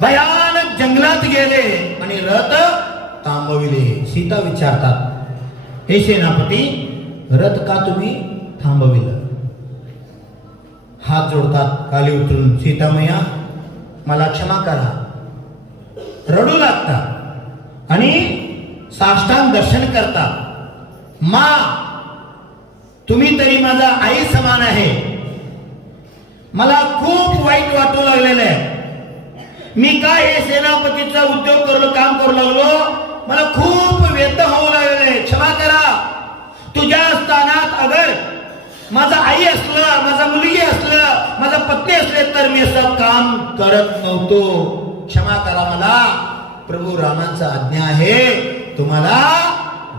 भयानक जंगलात गेले आणि रथ थांबविले. सीता विचारतात, हे सेनापती, रथ का तुम्ही थांबविलं? हात जोडतात खाली उतरून, सीता मैया मला क्षमा करा. रडू लागतात आणि साष्टांग दर्शन करतात. मा, तुम्ही तरी माझा आई समान आहे, मला खूप वाईट वाटू लागलेलं आहे. मी काय हे सेनापतीचा उद्योग करू काम करू लागलो, मला खूप व्यथा होऊ लागलेलं आहे, क्षमा करा. तुझ्या स्थानात अगर माझा आई असलं, माझा मुलगी असलं, माझा पत्नी असले तर मी असं काम करत नव्हतो, क्षमा करा मला. प्रभू रामांचा आज्ञा आहे, तुम्हाला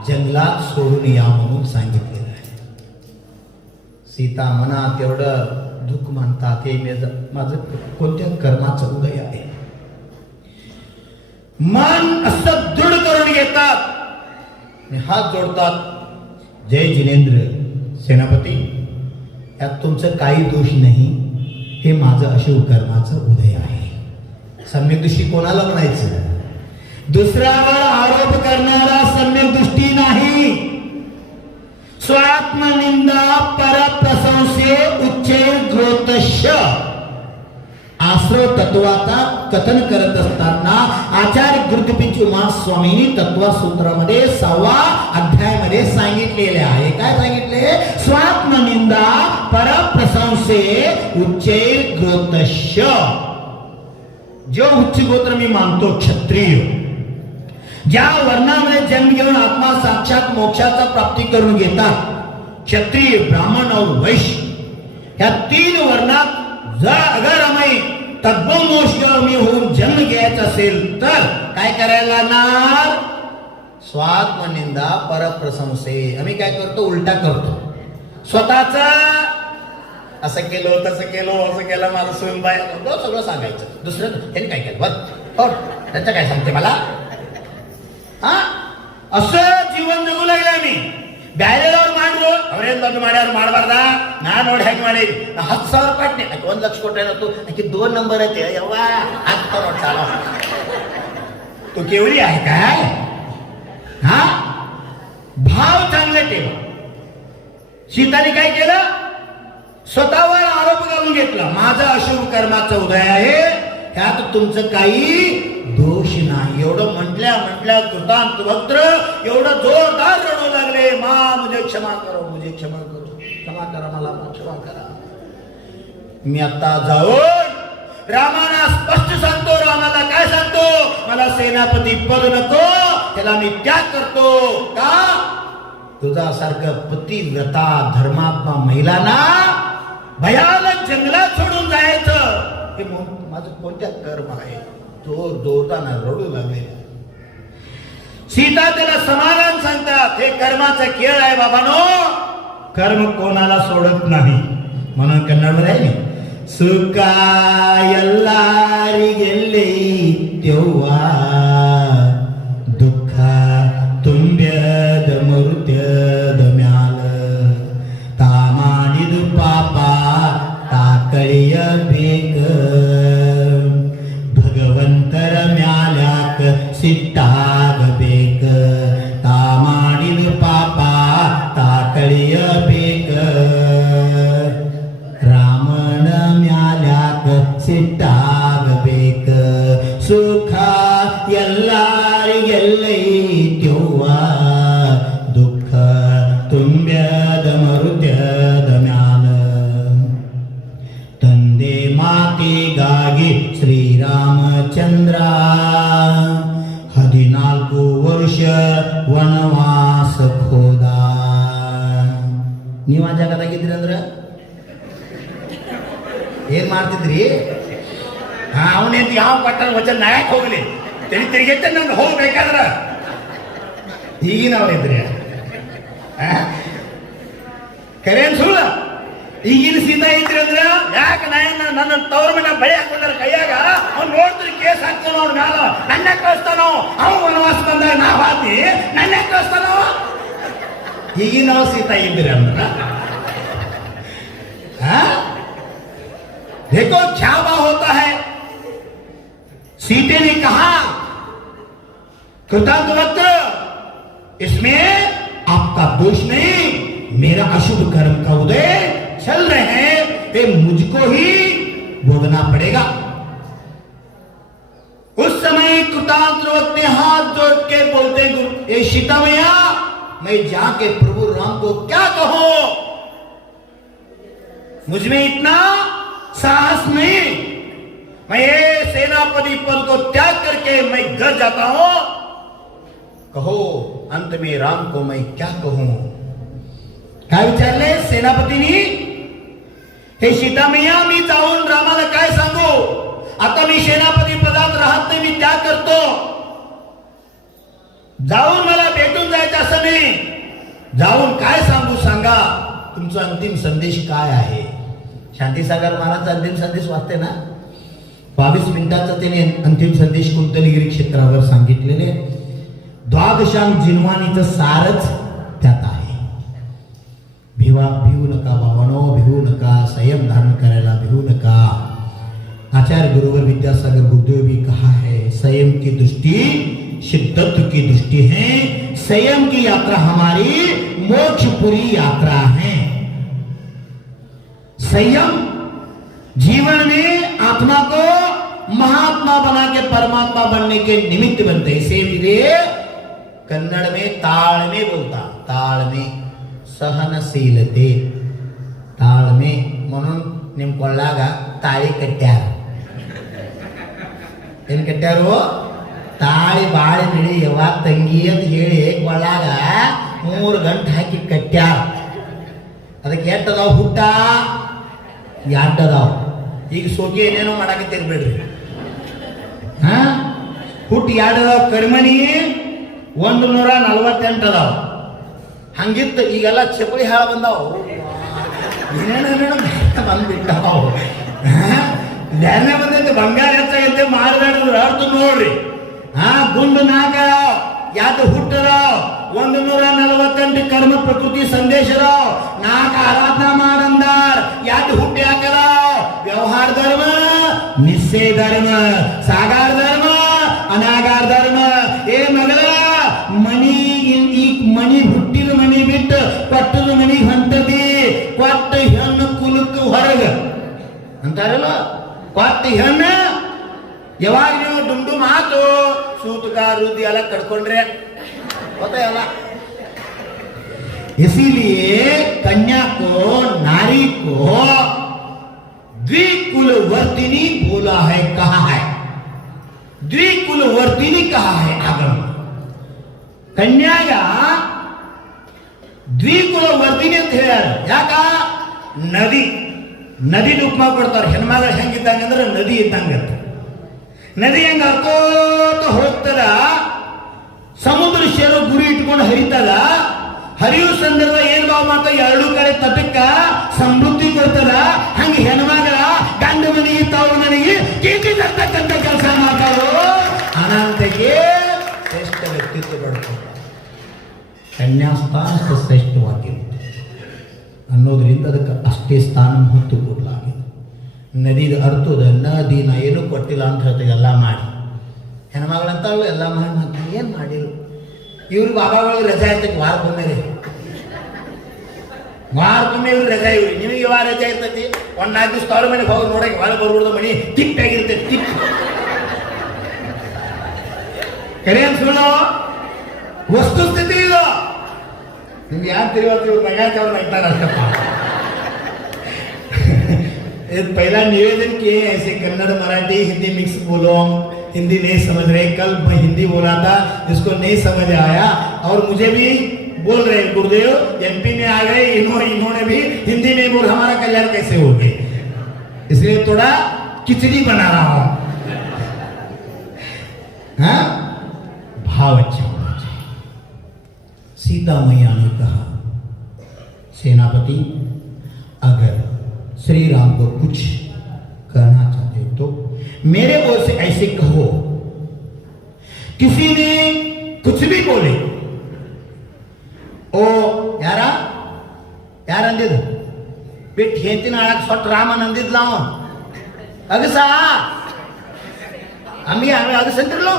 जंगलात सोडून या म्हणून सांगितलेलं आहे. सीता मनात एवढं दुःख मानतात, हे माझं कोणत्या कर्माचं उदय आहे. मन असं दृढ करून घेतात, हात जोडतात. जय जिनेंद्र सेनापती, यात तुमचं काही दोष नाही, हे माझं अशुभ कर्माचं उदय आहे. सम्यक दृष्टी कोणाला म्हणायचं? दुसऱ्यावर आरोप करणारा सम्यक दृष्टी नाही. स्वात्मनिंदा परप्रशंसे उच्चैर ग्रोतश्य आश्रव तत्वाचा कथन करत असताना आचार्य गुरुदेव उमा स्वामींनी तत्वसूत्रामध्ये 6व्या अध्यायामध्ये सांगितलेले आहे. काय सांगितले? स्वात्मनिंदा परप्रशंसे उच्चैर ग्रोतश्य. जो उच्च गोत्र मी मानतो, क्षत्रिय, ज्या वर्णामध्ये जन्म घेऊन आत्मा साक्षात मोक्षाचा प्राप्ती करून घेतात, क्षत्रिय, ब्राह्मण और वैश्य, या 3 वर्णात जर अगर आम्ही तद्वमोक्षगामी होऊन जन्म घ्यायचा असेल तर काय करायला लागणार? स्वात्मनिंदा परप्रशंसे. आम्ही काय करतो? उलटा करतो. स्वतःच असं केलं, तसं केलं, असं केलं, माझं स्वयंबाय सगळं सांगायचं. दुसरं त्यांनी काय केलं बघ, त्याचं काय सांगते मला? हा, असं जीवन जगू लागले मी. ಬ್ಯಾರೆದವ್ರು ಮಾಡಿದ್ರು ಅವ್ರೇನ್ ದೊಡ್ಡ ಮಾಡ್ಯಾರ, ಮಾಡಬಾರ್ದ, ನಾ ನೋಡಿ ಹೇಗೆ ಮಾಡಿ 10,000 ರೂಪಾಯಿ 1 ಲಕ್ಷ ಕೊಟ್ಟೇನತ್ತು, आखी 2 नंबर आहेत यव्वा, आता नोट चालव. तू केवढी आहे काय? हा, भाव चांगले ठेवा. सीताने काय केलं? स्वतःवर आरोप करून घेतला, माझं अशुभ कर्माचं उदय आहे, ह्यात तुमचं काही दोष नाही. एवढं म्हटल्या कृतांत वक्त्र एवढं जोरदार रडू लागले, मा मुझे क्षमा करो, मुझे क्षमा करो, क्षमा करा मला, क्षमा करा. मी आता जाऊन रामाला स्पष्ट सांगतो, रामाला काय सांगतो? मला सेनापती पद नको, त्याला मी त्याग करतो. का? तुझ्यासारखं पतिव्रता धर्मात्मा महिलांना भयानक जंगलात सोडून जायचं हे माझं कोणत्या कर्म आहे? जोरदार रडू लागले. सीता त्याला समाधान सांगतात, हे कर्माचा खेळ आहे बाबानो, कर्म कोणाला सोडत नाही. म्हणून कन्नडमध्ये आहे ना, सुका ಎಲ್ಲರಿಗೆಲ್ಲಿ तेव्हा दुःख ತುಂಬ್ಯದ ನಂತರ ಮ್ಯಾಲ್ಯಾಕ ಸಿಟ್ಟಾಗಬೇಕ ತಾ ಮಾಡಿದ ಪಾಪ ತಾ ಕಳಿಯಬೇಕ ರಾಮನ ಮ್ಯಾಲ್ಯಾಕ ಸಿಟ್ಟಾಗಬೇಕ ಸುಖ ಎಲ್ಲರಿಗೆಲ್ಲೈತ್ಯವ್ವ ದುಃಖ ತುಂಬ್ಯದ ಮರುತ್ಯದ ಮ್ಯಾಲ ತಂದೆ ಮಾತಿಗಾಗಿ ಶ್ರೀರಾಮಚಂದ್ರ 14 ವರ್ಷ ವನವಾಸಕ್ಕೆ ಹೋದ. ನೀವು ಆ ಜಾಗದಾಗಿದ್ರಿ ಅಂದ್ರೆ ಏನ್ ಮಾಡ್ತಿದ್ರಿ? ಅವನೇಂತ ಯಾವ ಪಟ್ಟಣ ವಚನ ನಾಯಕ್ ಹೋಗ್ಲಿ ತಿರುಗೈತೆ ನಂಗೆ ಹೋಗ್ಬೇಕಾದ್ರ ಈಗಿನ ಅವನಿದ್ರಿ ಕರೇನ್ ಸುಳ್ಳ. ಈಗಿನ ಸೀತಾ ಇದ್ರಿ ಅಂದ್ರ ಯಾಕೆ ನನ್ನ ತವ್ರ ಮನೆ ಬಳಿ ಹಾಕೊಂಡ್ರ ಕೈಯಾಗ ಅವ್ನು ನೋಡ್ತೀರಿ ಕೇಸ್ ಹಾಕ್ತಾನೋ ಅವ್ನ ಮ್ಯಾಲ ನನ್ನ ಕಳಿಸ್ತಾನೋ ಅವ್ ವನವಾಸ ಬಂದಾಗ ನಾ ಹಾಕಿ ನನ್ನ ಕಳಿಸ್ತಾನೋ. ಈಗಿನ ನಾವು ಸೀತಾ ಇದ್ರಿ ಅಂದ್ರ देखो क्या भाव होता है. सीते ने कहा कृतज्ञ इसमें आपका दोष नहीं, मेरा अशुभ कर्म का उदय चल रहे हैं, ये मुझको ही भोगना पड़ेगा. उस समय कृतज्ञ ने हाथ जोड़ के बोलते ए सीता मैया मैं जाके प्रभु राम को क्या कहूं, मुझमें इतना साहस नहीं, मैं ये सेनापति पद को त्याग करके मैं घर जाता हूं. कहो अंत में राम को मैं क्या कहूं. काय विचारले सेनापतीनी, हे सीता मैया मी जाऊन रामाला काय सांगू, आता मी सेनापती पदात राहत नाही, मी त्याग करतो, जाऊन मला भेटून जायचं असं नाही, जाऊन काय सांगू सांगा, तुमचा अंतिम संदेश काय आहे. शांतीसागर महाराज अंतिम संदेश वाचते ना, 22 मिनिटाचा त्याने अंतिम संदेश कुंतलगिरी क्षेत्रावर सांगितलेले. द्वादशांग जिनवानीचं सारच त्यात आहे. भिवू नका बाबांनो, भिवू नका, संयम धारण करायला भिवू नका. आचार्य गुरुवर विद्यासागर गुरुदेव भी कहा है, संयम की दृष्टि सिद्धत्व की दृष्टि है, संयम की यात्रा हमारी मोक्षपुरी यात्रा है. संयम जीवन में आत्मा को महात्मा बना के परमात्मा बनने के निमित्त बनते. इसीलिए कन्नड़ में ताळमे बोलता, ताळमे सहनशीलते, ताळमे म्हणून निम ಕೊಳ್ಳಾಗ ತಾಳಿ ಕಟ್ಟ್ಯಾರ. ಏನ್ ಕಟ್ಟ್ಯಾರು? ತಾಳಿ ಬಾಳಿ ಬಿಡಿ ಯಾವಾಗ ತಂಗಿ ಅಂತ ಹೇಳಿ ಕೊಳ್ಳಾಗ 3 ಗಂಟೆ ಹಾಕಿ ಕಟ್ಟ್ಯಾರ. ಅದಕ್ಕೆ ಎಟ್ಟದಾವ್ ಹುಟ್ಟ ಯಾಟದಾವ್. ಈಗ ಸೋಗಿ ಏನೇನೋ ಮಾಡಾಕತ್ತೀರಿ ಬಿಡ್ರಿ. ಹುಟ್ಟು ಯಾಡದಾವ್ ಕರ್ಮಣಿ 148 ಅದಾವ. ಹಂಗಿತ್ತು ಈಗೆಲ್ಲ ಚಪಳಿ ಹಾಳ ಬಂದಾವು, ಏನೇನೇನೋ ಬಂದ್ಬಿಟ್ಟಾವು. ಧ್ಯಾನ ಬಂದೈತೆ, ಬಂಗಾರ ಹೆಚ್ಚಾಗೈತೆ, ಮಾರ್ಗಾಡಿದ್ರು ಅರ್ಥ ನೋಡ್ರಿ. ಗುಂಡು 4 ಯಾತು ಹುಟ್ಟದಾವ್, 148 कर्म प्रकृति संदेश राव, 4 आराधना माडंदार यात हुट्टे हाकलाव. व्यवहार धर्म, निश्चय धर्म, सागार धर्म, अनागार धर्म. ए मगला मनी मनी ಹುಟ್ಟಿದ ಮನಿ ಬಿಟ್ಟು ಕೊಟ್ಟದ ಮನಿ ಹೊಂಟದಿ, ಕೊಟ್ಟ ಹೆಣ್ಣು ಕುಲಕ್ಕೆ ಹೊರಗ ಅಂತಾರಲ್ಲ. ಕೊಟ್ಟ ಹೆಣ್ಣು ಯಾವಾಗ ನೀವು ಡುಂಡು ಮಾತು ಸೂತುಗಾರ ವೃದ್ಧಿ ಎಲ್ಲ ಕಡ್ಕೊಂಡ್ರೆ होता है ना. इसीलिए कन्या को, नारी को द्विकुलवर्तिनी बोला है, कहा है. द्विकुलवर्तिनी कहा है आगम. कन्याಗ ದ್ವಿಕುಲವರ್ತಿನಿ ಅಂತ ಹೇಳ್ಯಾರ. ಯಾಕ? ನದಿ ಉಪಮಾ ಕೊಡ್ತಾರೆ. ಹೆಣ್ಮಗಳ ಹೆಂಗಿದ್ದಂಗ ಅಂದ್ರೆ ನದಿ ಇದ್ದಂಗ. ನದಿ ಹೆಂಗ ಹರ್ಕೋತ ಹೋಗ್ತದ, ಸಮುದ್ರ ಸೇರೋ ಗುರಿ ಇಟ್ಕೊಂಡು ಹರಿತದ. ಹರಿಯೋ ಸಂದರ್ಭ ಏನ್ ಭಾವ ಮಾಡ್ತಾ 2 ಕಡೆ ತಟಕ್ಕ ಸಮೃದ್ಧಿ ಕೊಡ್ತದ. ಹಂಗ ಹೆಣ್ಮಗಳ ಗಂಡ ಮನೆಗೆ ತವ್ರ ಮನೆಗೆ ಕೀರ್ತಿ ತರ್ತಕ್ಕಂಥ ಕೆಲಸ ಮಾಡ್ತಾರೋ ಅನಂತಕ್ಕೆ ಶ್ರೇಷ್ಠ ವ್ಯಕ್ತಿತ್ವ ಪಡ್ತಾರೆ. ಕನ್ಯಾಸ್ಥಾನ ಶ್ರೇಷ್ಠವಾಗಿರುತ್ತೆ ಅನ್ನೋದ್ರಿಂದ ಅದಕ್ಕೆ ಅಷ್ಟೇ ಸ್ಥಾನ ಮಹತ್ವ ಕೊಡಲಾಗಿದೆ. ನದಿದ ಅರ್ಥದ ನದಿನ ಏನು ಕೊಟ್ಟಿಲ್ಲ ಅಂತ ಹೇಳ್ತೀವಿ, ಎಲ್ಲ ಮಾಡಿ ಮಾಡ್ತಾಳು ಎಲ್ಲ ಮಾಡಿ ಏನು ಮಾಡಿರು. ಇವ್ರು ಬಾಬಾಗಳಿಗೆ ರಜಾ ಇರ್ತೈತಿ ವಾರಕ್ಕೊಮ್ಮೆ ರೀ, ವಾರಕ್ಕೊಮ್ಮೆ ಇವ್ರು ರಜಾ. ಇವ್ರಿ ನಿಮಗೆ ಯಾವಾಗ ರಜಾ ಇರ್ತೈತಿ? ಒಂದು 4 ದಿವಸ ತವ್ರ ಮನೆಗೆ ಹೋಗಿ ನೋಡಕ್ಕೆ ಹೊರ ಬರ್ಬಿಡ್ದು, ಮನಿ ತಿಪ್ಪಾಗಿರ್ತೈತಿ ತಿಪ್ಪ. ಕರೆ ಅಂತ ಸುಳ್ಳು ವಸ್ತುಸ್ಥಿತಿ ಇದು. ನಿಮ್ಗೆ ಯಾರು ತಿಳಿವತ್ತು ಇವ್ರು ನಗಾಕ ಅವ್ರು ನಗ್ತಾರೆ ಅಷ್ಟಪ್ಪ. पहला निवेदन किए ऐसे कन्नड़ मराठी हिंदी मिक्स बोलो, हिंदी नहीं समझ रहे. कल मैं हिंदी बोला था, इसको नहीं समझ आया और मुझे भी बोल रहे गुरुदेव एमपी में आ गए, इन्होंने भी हिंदी में बोल, हमारा कल्याण कैसे हो गए. इसलिए थोड़ा खिचड़ी बना रहा हूं. हाँ, भाव अच्छा होना चाहिए. सीता मैया ने कहा, सेनापति अगर श्री राम को कुछ कहना चाहते हो तो मेरे ओर से ऐसे कहो. किसी ने कुछ भी बोले, ओ यारा यार अंदिद बिट हेंतिन आळक स्वट रामन अंदिद लाव अगसा आम्ही अगसंतिरलो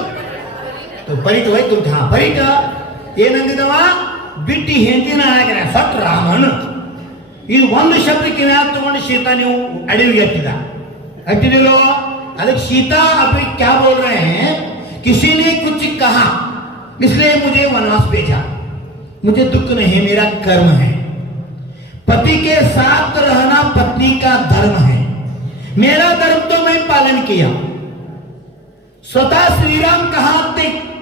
तो परिट होय तुम हाँ परिट ಏನ್ ಅಂದಿದವ ಬಿಟ್ಟಿ ಹೆಂತಿನ ಆಳಕ ಸ್ವಟ್ ರಾಮನ್. ಇದು ಒಂದು ಶಬ್ದ ಕಿವ್ಯಾಗ ತಗೊಂಡು सीता ನೀವು अड़िविಗೆ अट्टिदिलो. ಅದಕ್ಕೆ सीता अभी क्या बोल रहे हैं, किसी ने कुछ कहा इसलिए मुझे वनवास भेजा. मुझे दुख नहीं, मेरा कर्म है. पति के साथ रहना पत्नी का धर्म है. मेरा धर्म तो मैं पालन किया. स्वतः श्री राम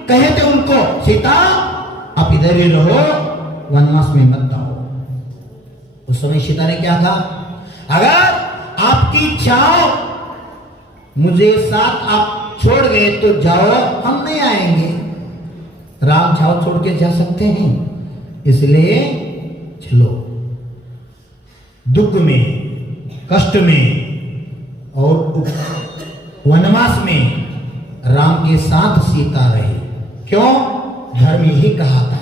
कहे थे उनको, सीता आप इधर ही रहो, वनवास में मत आओ. उस समय सीता ने क्या कहा, अगर आपकी इच्छा हो मुझे साथ आप छोड़ गए तो जाओ, हम नहीं आएंगे. राम छाव छोड़ के जा सकते हैं, इसलिए चलो. दुख में, कष्ट में और वनवास में राम के साथ सीता रहे. क्यों? धर्म यही कहा है,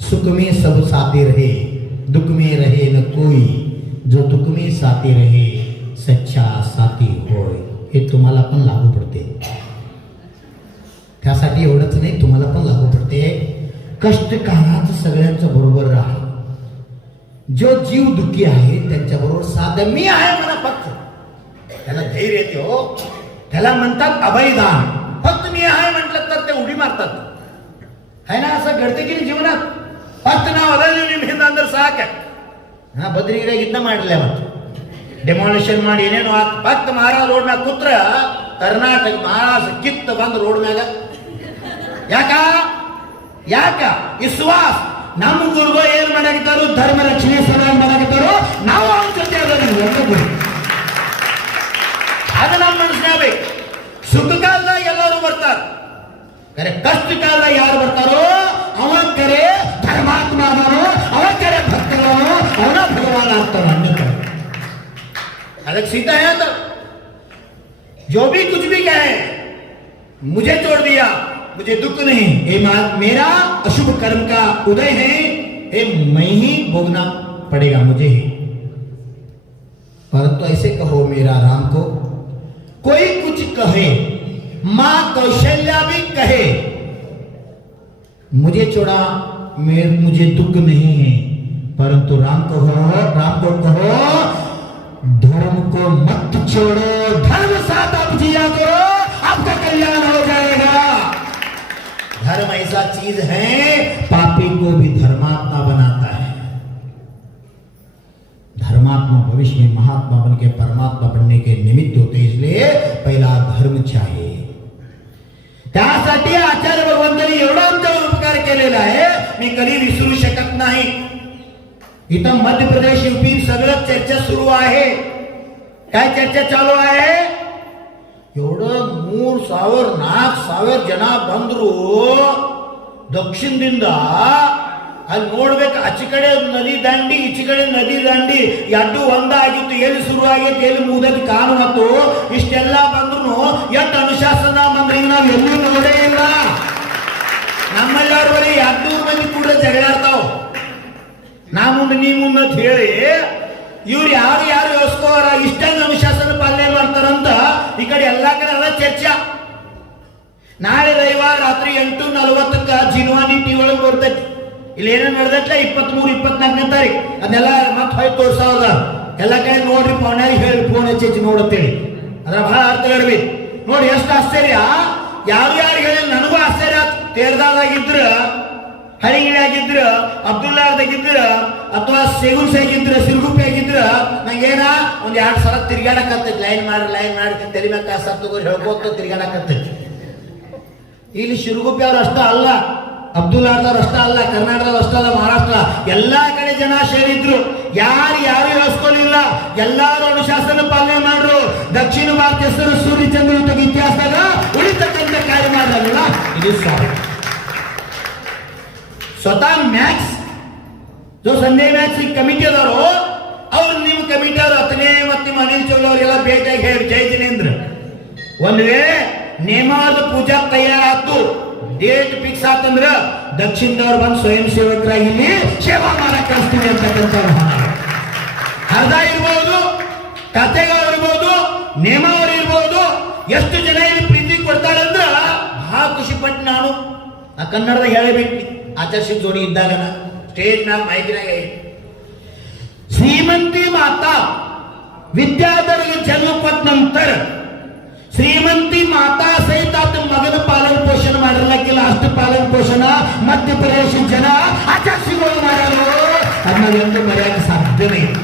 सुख में सब साथी रहे, दुख में रहे न कोई, जो दुख में साथी रहे सच्चा साथी होय. हे तुम्हाला पण लागू पडते. त्यासाठी एवढंच नाही, तुम्हाला पण लागू पडते. कष्ट काळात सगळ्यांच्या बरोबर राहा. जो जीव दुखी आहे त्यांच्या बरोबर साध मी आहे म्हणा फक्त. त्याला धैर्य येते हो, त्याला म्हणतात अभयदान. फक्त मी आहे म्हटलं तर ते उडी मारतात. है ना, असं घडते की नाही जीवनात. फक्त ನಾವು ಅದರಲ್ಲಿ ನಿಮ್ಮಿಂದ ಅಂದ್ರೆ ಸಾಕೆ. ಹಾ ಬದ್ರಿಗಿರಾಗ ಇದನ್ನ ಮಾಡಲೇ ಮತ್ತೆ ಡೆಮಾಲಿಷನ್ ಮಾಡಿ ಏನೇನು ಫಕ್ತ್ ಮಹಾರಾಜ್ ರೋಡ್ ಮ್ಯಾಗ ಕೂತ್ರ ಕರ್ನಾಟಕ ಮಹಾರಾಜ್ ಕಿತ್ತ ಬಂದು ರೋಡ್ ಮ್ಯಾಗ. ಯಾಕ ವಿಶ್ವಾಸ. ನಮ್ಮ ಗುರುಗಳು ಏನ್ ಮಾಡಾಕಿದ್ದಾರು, ಧರ್ಮ ರಕ್ಷಣೆ ಸಲುವಾಗಿ ಮಾಡಾಕಿದ್ದಾರು. ನಾವು ಅವ್ರ ಜೊತೆ ಅದು ನಮ್ಮ ಮನಸ್ಸಿನಾಗ ಬೇಕು. ಸುಖ ಕಾಲದಾಗ ಎಲ್ಲರೂ ಬರ್ತಾರೆ, ಕರೆ ಕಷ್ಟ ಕಾಲದಾಗ ಯಾರು ಬರ್ತಾರೋ ಅವ ಕರೆ धर्मात्मा बनो, अवश्य करे भक्त बनो, अवना भगवान आपका मान्य करो. अलग सीता है तो जो भी कुछ भी कहे, मुझे छोड़ दिया, मुझे दुख नहीं, ये मेरा अशुभ कर्म का उदय है, ये मैं ही भोगना पड़ेगा मुझे ही. परंतु ऐसे कहो मेरा राम को, कोई कुछ कहे, मां कौशल्या भी कहे, मुझे छोड़ा मुझे दुख नहीं है, परंतु राम को कहो धर्म को मत छोड़ो, धर्म साथ आप जिया करो, आपका कल्याण हो जाएगा. धर्म ऐसा चीज है, पापी को भी धर्मात्मा बनाता है. धर्मात्मा भविष्य में महात्मा बन के परमात्मा बनने के निमित्त होते, इसलिए पहला धर्म चाहिए. त्यासाठी आचार्य भगवंतांनी एवढा आमच्यावर उपकार केलेला आहे, मी कधी विसरू शकत नाही. इथं मध्य प्रदेश यूपी सगळं चर्चा सुरू आहे. काय चर्चा चालू आहे? एवढं 3,000-4,000 ಜನ ಬಂದ್ರು ದಕ್ಷಿಣದಿಂದ. ಅಲ್ಲಿ ನೋಡ್ಬೇಕು, ಆಚೆ ಕಡೆ ನದಿ ದಂಡಿ, ಈಚೆ ಕಡೆ ನದಿ ದಂಡಿ, ಎರಡು ಒಂದಾಗಿತ್ತು. ಎಲ್ಲಿ ಶುರು ಆಗೈತಿ ಎಲ್ಲಿ ಮುಗಿದದ್ದು ಕಾಣುವತ್ತು. ಇಷ್ಟೆಲ್ಲ ಬಂದ್ರು ಎಷ್ಟು ಅನುಶಾಸನ ಬಂದ್ರೆ ನಾವು ಎಲ್ಲೂ ನೋಡೇ ಇಲ್ಲ. ನಮ್ಮೆಲ್ಲರ ಬರೀ 200 ಮಂದಿ ಕೂಡ ಜಗಳಾಡ್ತಾವ, ನಾ ಮುಂದೆ ನೀ ಮುಂದೆ ಅಂತ ಹೇಳಿ. ಇವ್ರು ಯಾರು ಯೋಚಿಸ್ಕೋರ ಇಷ್ಟೊಂದು ಅನುಶಾಸನ ಪಾಲನೆ ಮಾಡ್ತಾರಂತ ಈ ಕಡೆ ಎಲ್ಲಾ ಕಡೆ ಎಲ್ಲ ಚರ್ಚೆ. ನಾಳೆ ರವಿವಾರ ರಾತ್ರಿ 8:40 ಜಿನ್ವಾನಿ ಟಿ ಒಳಗೆ ಬರ್ತೈತಿ. ಇಲ್ಲಿ ಏನೇನು ನಡೆದೈತ್ಲ 23, 24ನೇ ತಾರೀಕು ಅದನ್ನೆಲ್ಲ ಮತ್ತೆ ಹೊಯ್ತು ತೋರ್ಸಾವ್ರ ಎಲ್ಲ ಕಡೆ ನೋಡ್ರಿ. ಪವನ್ಯಾರಿಗೆ ಹೇಳಿ ಫೋನ್ ಹಚ್ಚಿ ನೋಡುತ್ತೇಳಿ. ಅದ್ರ ಬಹಳ ಅರ್ಥಗಳಿರ್ಬೇಕು ನೋಡಿ. ಎಷ್ಟು ಆಶ್ಚರ್ಯ. ಯಾರು ಹೇಳಿ ನನಗೂ ಆಶ್ಚರ್ಯ. ತೇರ್ದಾದಾಗಿದ್ರ, ಹಳಿಗಿಳಿಯಾಗಿದ್ರ, ಅಬ್ದುಲ್ಲಾದಾಗಿದ್ರ, ಅಥವಾ ಸೇಗುಲ್ ಸಾಗಿದ್ರ, ಸಿರುಗುಪ್ಪಿ ಆಗಿದ್ರ ನಂಗೇನ ಒಂದ್ 2 ಸಲ ತಿರ್ಗಾಡಕತ್ತೈತಿ. ಲೈನ್ ಮಾಡಿ ತೆಲಿಬೇಕ ಸತ್ತಗೋರಿ ಹೇಳ್ಕೋತ ತಿರ್ಗಾಡಕತ್ತೈತಿ. ಇಲ್ಲಿ ಸಿರುಗುಪ್ಪಿ ಅವ್ರು ಅಷ್ಟ ಅಲ್ಲ, ಅಬ್ದುಲ್ಲಾದವ್ರು ಅಷ್ಟ ಅಲ್ಲ, ಕರ್ನಾಟಕದವ್ರು ಅಷ್ಟ ಅಲ್ಲ, ಮಹಾರಾಷ್ಟ್ರ ಎಲ್ಲಾ ಕಡೆ ಜನ ಸೇರಿದ್ರು. ಯಾರು ಹೇಳಿಸ್ಕೊಳ್ಳಿಲ್ಲ. ಎಲ್ಲಾರು ಅನುಶಾಸನ ಪಾಲನೆ ಮಾಡ್ರು. ದಕ್ಷಿಣ ಭಾರತ ಹೆಸರು ಸೂರ್ಯಚಂದ್ರ ಇತಿಹಾಸದಾಗ ಉಳಿತಕ್ಕಂಥ ಕಾರ್ಯ ಮಾಡಲ್ಲ. ಇದು ಸಾಕು. ಸ್ವತಃ ಮ್ಯಾಕ್ಸ್ जो ಸಂಜೆ ಮ್ಯಾಕ್ಸ್ ಕಮಿಟಿ ಅದಾರೋ ಅವ್ರು ನಿಮ್ಮ ಕಮಿಟಿ ಅವರು ಹತ್ತನೇ ಮತ್ತು ನಿಮ್ಮ ಅನಿಲ್ ಚೌಲ್ ಅವರೆಲ್ಲ ಭೇಟಿಯಾಗಿ ಹೇಳಿ ಜೈ ಜಿನೇಂದ್ರ ಒಂದ್ ವೇಳೆ ನೇಮದ ಪೂಜಾ ತಯಾರಾತು, ಡೇಟ್ ಫಿಕ್ಸ್ ಆತಂದ್ರ ದಕ್ಷಿಣದವ್ರು ಬಂದು ಸ್ವಯಂ ಸೇವಕರಾಗಿ ಇಲ್ಲಿ ಸೇವಾ ಮಾಡಕ್ ಕಳಿಸ್ತೀವಿ ಅಂತಕ್ಕಂಥ ಅರ್ಧ ಇರ್ಬೋದು, ಕತೆಗಳು ಇರ್ಬೋದು, ನೇಮ ಅವರು ಇರ್ಬೋದು. ಎಷ್ಟು ಜನ ಇಲ್ಲಿ ಪ್ರೀತಿ ಕೊಡ್ತಾರಂದ್ರ ಬಹಳ ಖುಷಿ ಪಟ್ಟು ನಾನು ಆ ಕನ್ನಡದಾಗ ಹೇಳಬೇಕು. ಆಚಾರ್ಯ ಜೋಡಿ ಇದ್ದಾಗ ಸ್ಟೇಜ್ ಮ್ಯಾಗ ಮೈಕ್ನಾಗ ಶ್ರೀಮಂತಿ ಮಾತಾ ವಿದ್ಯಾಧರಿಗೆ ಜನ್ಮ ಕೊಟ್ಟ ನಂತರ ಶ್ರೀಮಂತಿ ಮಾತಾ ಸಹಿತ ಮಗನ ಪಾಲನ ಪೋಷಣ ಮಾಡಿರ್ಲಕ್ಕಿಲ್ಲ. ಅಷ್ಟು ಪಾಲನ ಪೋಷಣ ಮಧ್ಯಪ್ರದೇಶ ಜನ ಆಚಾರ್ಯಗಳು ಮಾಡ್ಯಾರು. ಅದನ್ನ ಮರ್ಯಾದೆ ಸಾಧ್ಯನೇ ಇಲ್ಲ.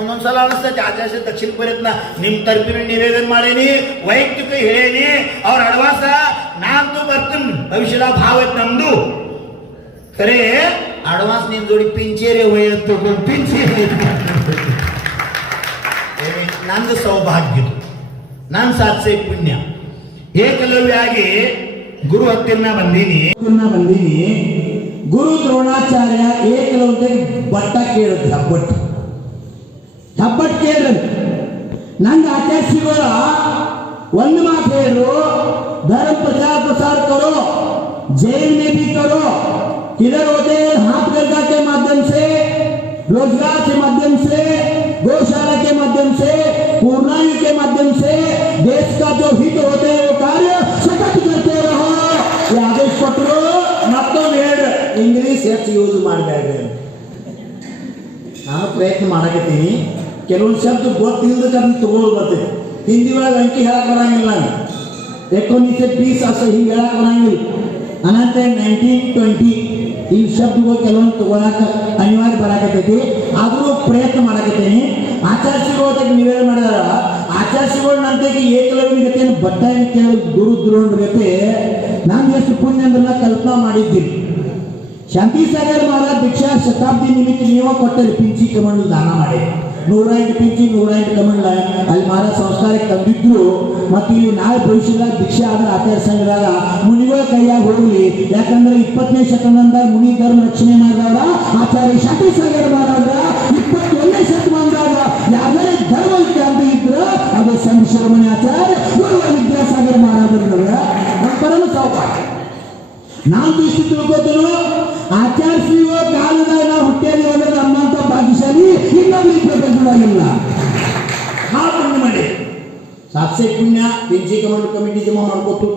ಒಂದೊಂದ್ಸಲ ಅನಿಸ್ತೈತಿ ಆಚಾರ್ಯ ದಕ್ಷಿಣ ಭಾರತನ ನಿಮ್ ತರಪಿನ ನಿವೇದನೆ ಮಾಡೇನಿ, ವೈಯಕ್ತಿಕ ಹೇಳೇನಿ. ಅವ್ರ ಅಡ್ವಾನ್ಸ ನಾನಂತೂ ಬರ್ತೀನಿ, ಭವಿಷ್ಯದ ಭಾವ ನಮ್ದು ಖರೆ. ಅಡ್ವಾನ್ಸ್ ನಿಮ್ ಜೋಡಿ ಪಿಂಚೇರಿ ವಯತ್ತು ಪಿಂಚೇರಿ ನಂದು ಸೌಭಾಗ್ಯ, ನಾನು ಸಾಧಿಸೇ ಪುಣ್ಯ. ಏಕಲವ್ಯ ಆಗಿ ಗುರು ಹತ್ತಿರ ಬಂದೀನಿ. ಗುರು ದ್ರೋಣಾಚಾರ್ಯ ಏಕಲವ್ಯ ಬಟ್ಟ ಕೇಳಿದ್ರು. ಹಬ್ಬಟ್ ಕೇಳಿದ್ರು. ನಂಗೆ ಆಚಾರ್ಯಗಳ ಒಂದು ಮಾತು ಹೇಳಿದ್ರು, धर्म प्रचार प्रसार करो, जेल में भी करो, किधर होते हाथ गंगा के माध्यम से, रोजगार के माध्यम से, गौशाला के माध्यम से, पूर्णायु के माध्यम से देश का जो हित होते हैं वो कार्य सतत करते रहो. ये आदेश पत्रो मत्तೊಂದು ಹೇಳಿ ಇಂಗ್ಲಿಷ್ ಹೆಚ್ಚು ಯೂಸ್ ಮಾಡಬೇಡ್ರಿ. ನಾನು ಪ್ರಯತ್ನ ಮಾಡಕತ್ತೀನಿ. ಕೆಲವೊಂದು ಶಬ್ದ ಗೊತ್ತಿಲ್ಲದ ಅದನ್ನ ತಗೊಂಡು ಬರ್ತೈತಿ. ಹಿಂದಿ ಒಳಗೆ ಅಂಕಿ ಹೇಳಕ್ ಬರಂಗಿಲ್ಲ. 1920 असं ಹಿಂಗೆ ಹೇಳಕ್ ಬರಂಗಿಲ್ಲ. ಅನಂತ 1920 ಈ ಶಬ್ದಗಳು ಕೆಲವೊಂದು ತಗೊಳಕ ಅನಿವಾರ್ಯ ಬರಾಕತ್ತೈತಿ. ಆದರೂ ಪ್ರಯತ್ನ ಮಾಡಕತ್ತೀನಿ. ಆಚಾರ್ಯಗಳು ನಿವೇದನೆ ಮಾಡಿದಾರ. ಆಚಾರ್ಯಗಳು ನಂತಕ್ಕೆ ಏಕಲವ್ಯನ ಗತಿಯನ್ನು ಬಟ್ಟ ಕೇಳಿ ಗುರು ದ್ರೋಣರ ಗತೆ ನಾನು ಎಷ್ಟು ಪುಣ್ಯ ಅಂದ್ರೆ ಕಲ್ಪನಾ ಮಾಡಿದ್ದೀನಿ. ಶಾಂತಿಸಾಗರ್ ಮಹಾರಾಜ ಭಿಕ್ಷಾ ಶತಾಬ್ದಿ ನಿಮಿತ್ತ ನೀವು ಕೊಟ್ಟಲ್ಲಿ ಪಿಂಚಿ ಕಮಂಡ್ ದಾನ ಮಾಡಿ 108 ಪಿಂಚಿ 108 ಕಮಂಡ್ ಅಲ್ಲಿ ಮಹಾರಾಜ ಸಂಸ್ಕಾರಕ್ಕೆ ತಂದಿದ್ರು. ಮತ್ತು ಇಲ್ಲಿ ನಾಳೆ ಭವಿಷ್ಯದಾಗ ಭಿಕ್ಷೆ ಆದ್ರೆ ಆಚಾರ್ಯ ಸಂಘದಾಗ ಮುನಿಗಳ ಕೈಯಾಗ ಹೋಗ್ಲಿ. ಯಾಕಂದ್ರೆ 20ನೇ ಶತಮಾನದಾಗ ಮುನಿ ಧರ್ಮ ರಕ್ಷಣೆ ಮಾಡಿದವರ ಆಚಾರ್ಯ ಶಾಂತಿಸಾಗರ್ ಮಹಾರಾಜ 21ನೇ ಶತಮಾನದಾಗ ಯಾವ್ಯಾವ ಧರ್ಮ ಅಂತ ಇದ್ರು ಅದು ಸಂತ ಶಿರೋಮಣಿ ಆಚಾರ್ಯ ಗುರು ವಿದ್ಯಾಸಾಗರ್ ಮಹಾರಾಜರವರ ಪರಮ ಸೌಭಾಗ್ಯ. ನಾವು ದೃಷ್ಟಿ ತಿಳ್ಕೋತನು ಆಚಾರ್ಯ ಕಾಲದಾಗ ನಾವು ಹುಟ್ಟೇಲಿ ಹೋದ್ರೆ ನಮ್ಮಂತ ಭಾಗ್ಯಶಾಲಿ ಇನ್ನೊಂದು ಈ ಪ್ರಪಂಚದಾಗಿಲ್ಲ. ಪುಣ್ಯ ಮಾಡಿ ಸಾಕ್ಷೆ ಪುಣ್ಯ ಪಿಂಚಿ ಕಮಿಟಿ ಜಮಾ ಮಾಡ್ಕೊತು.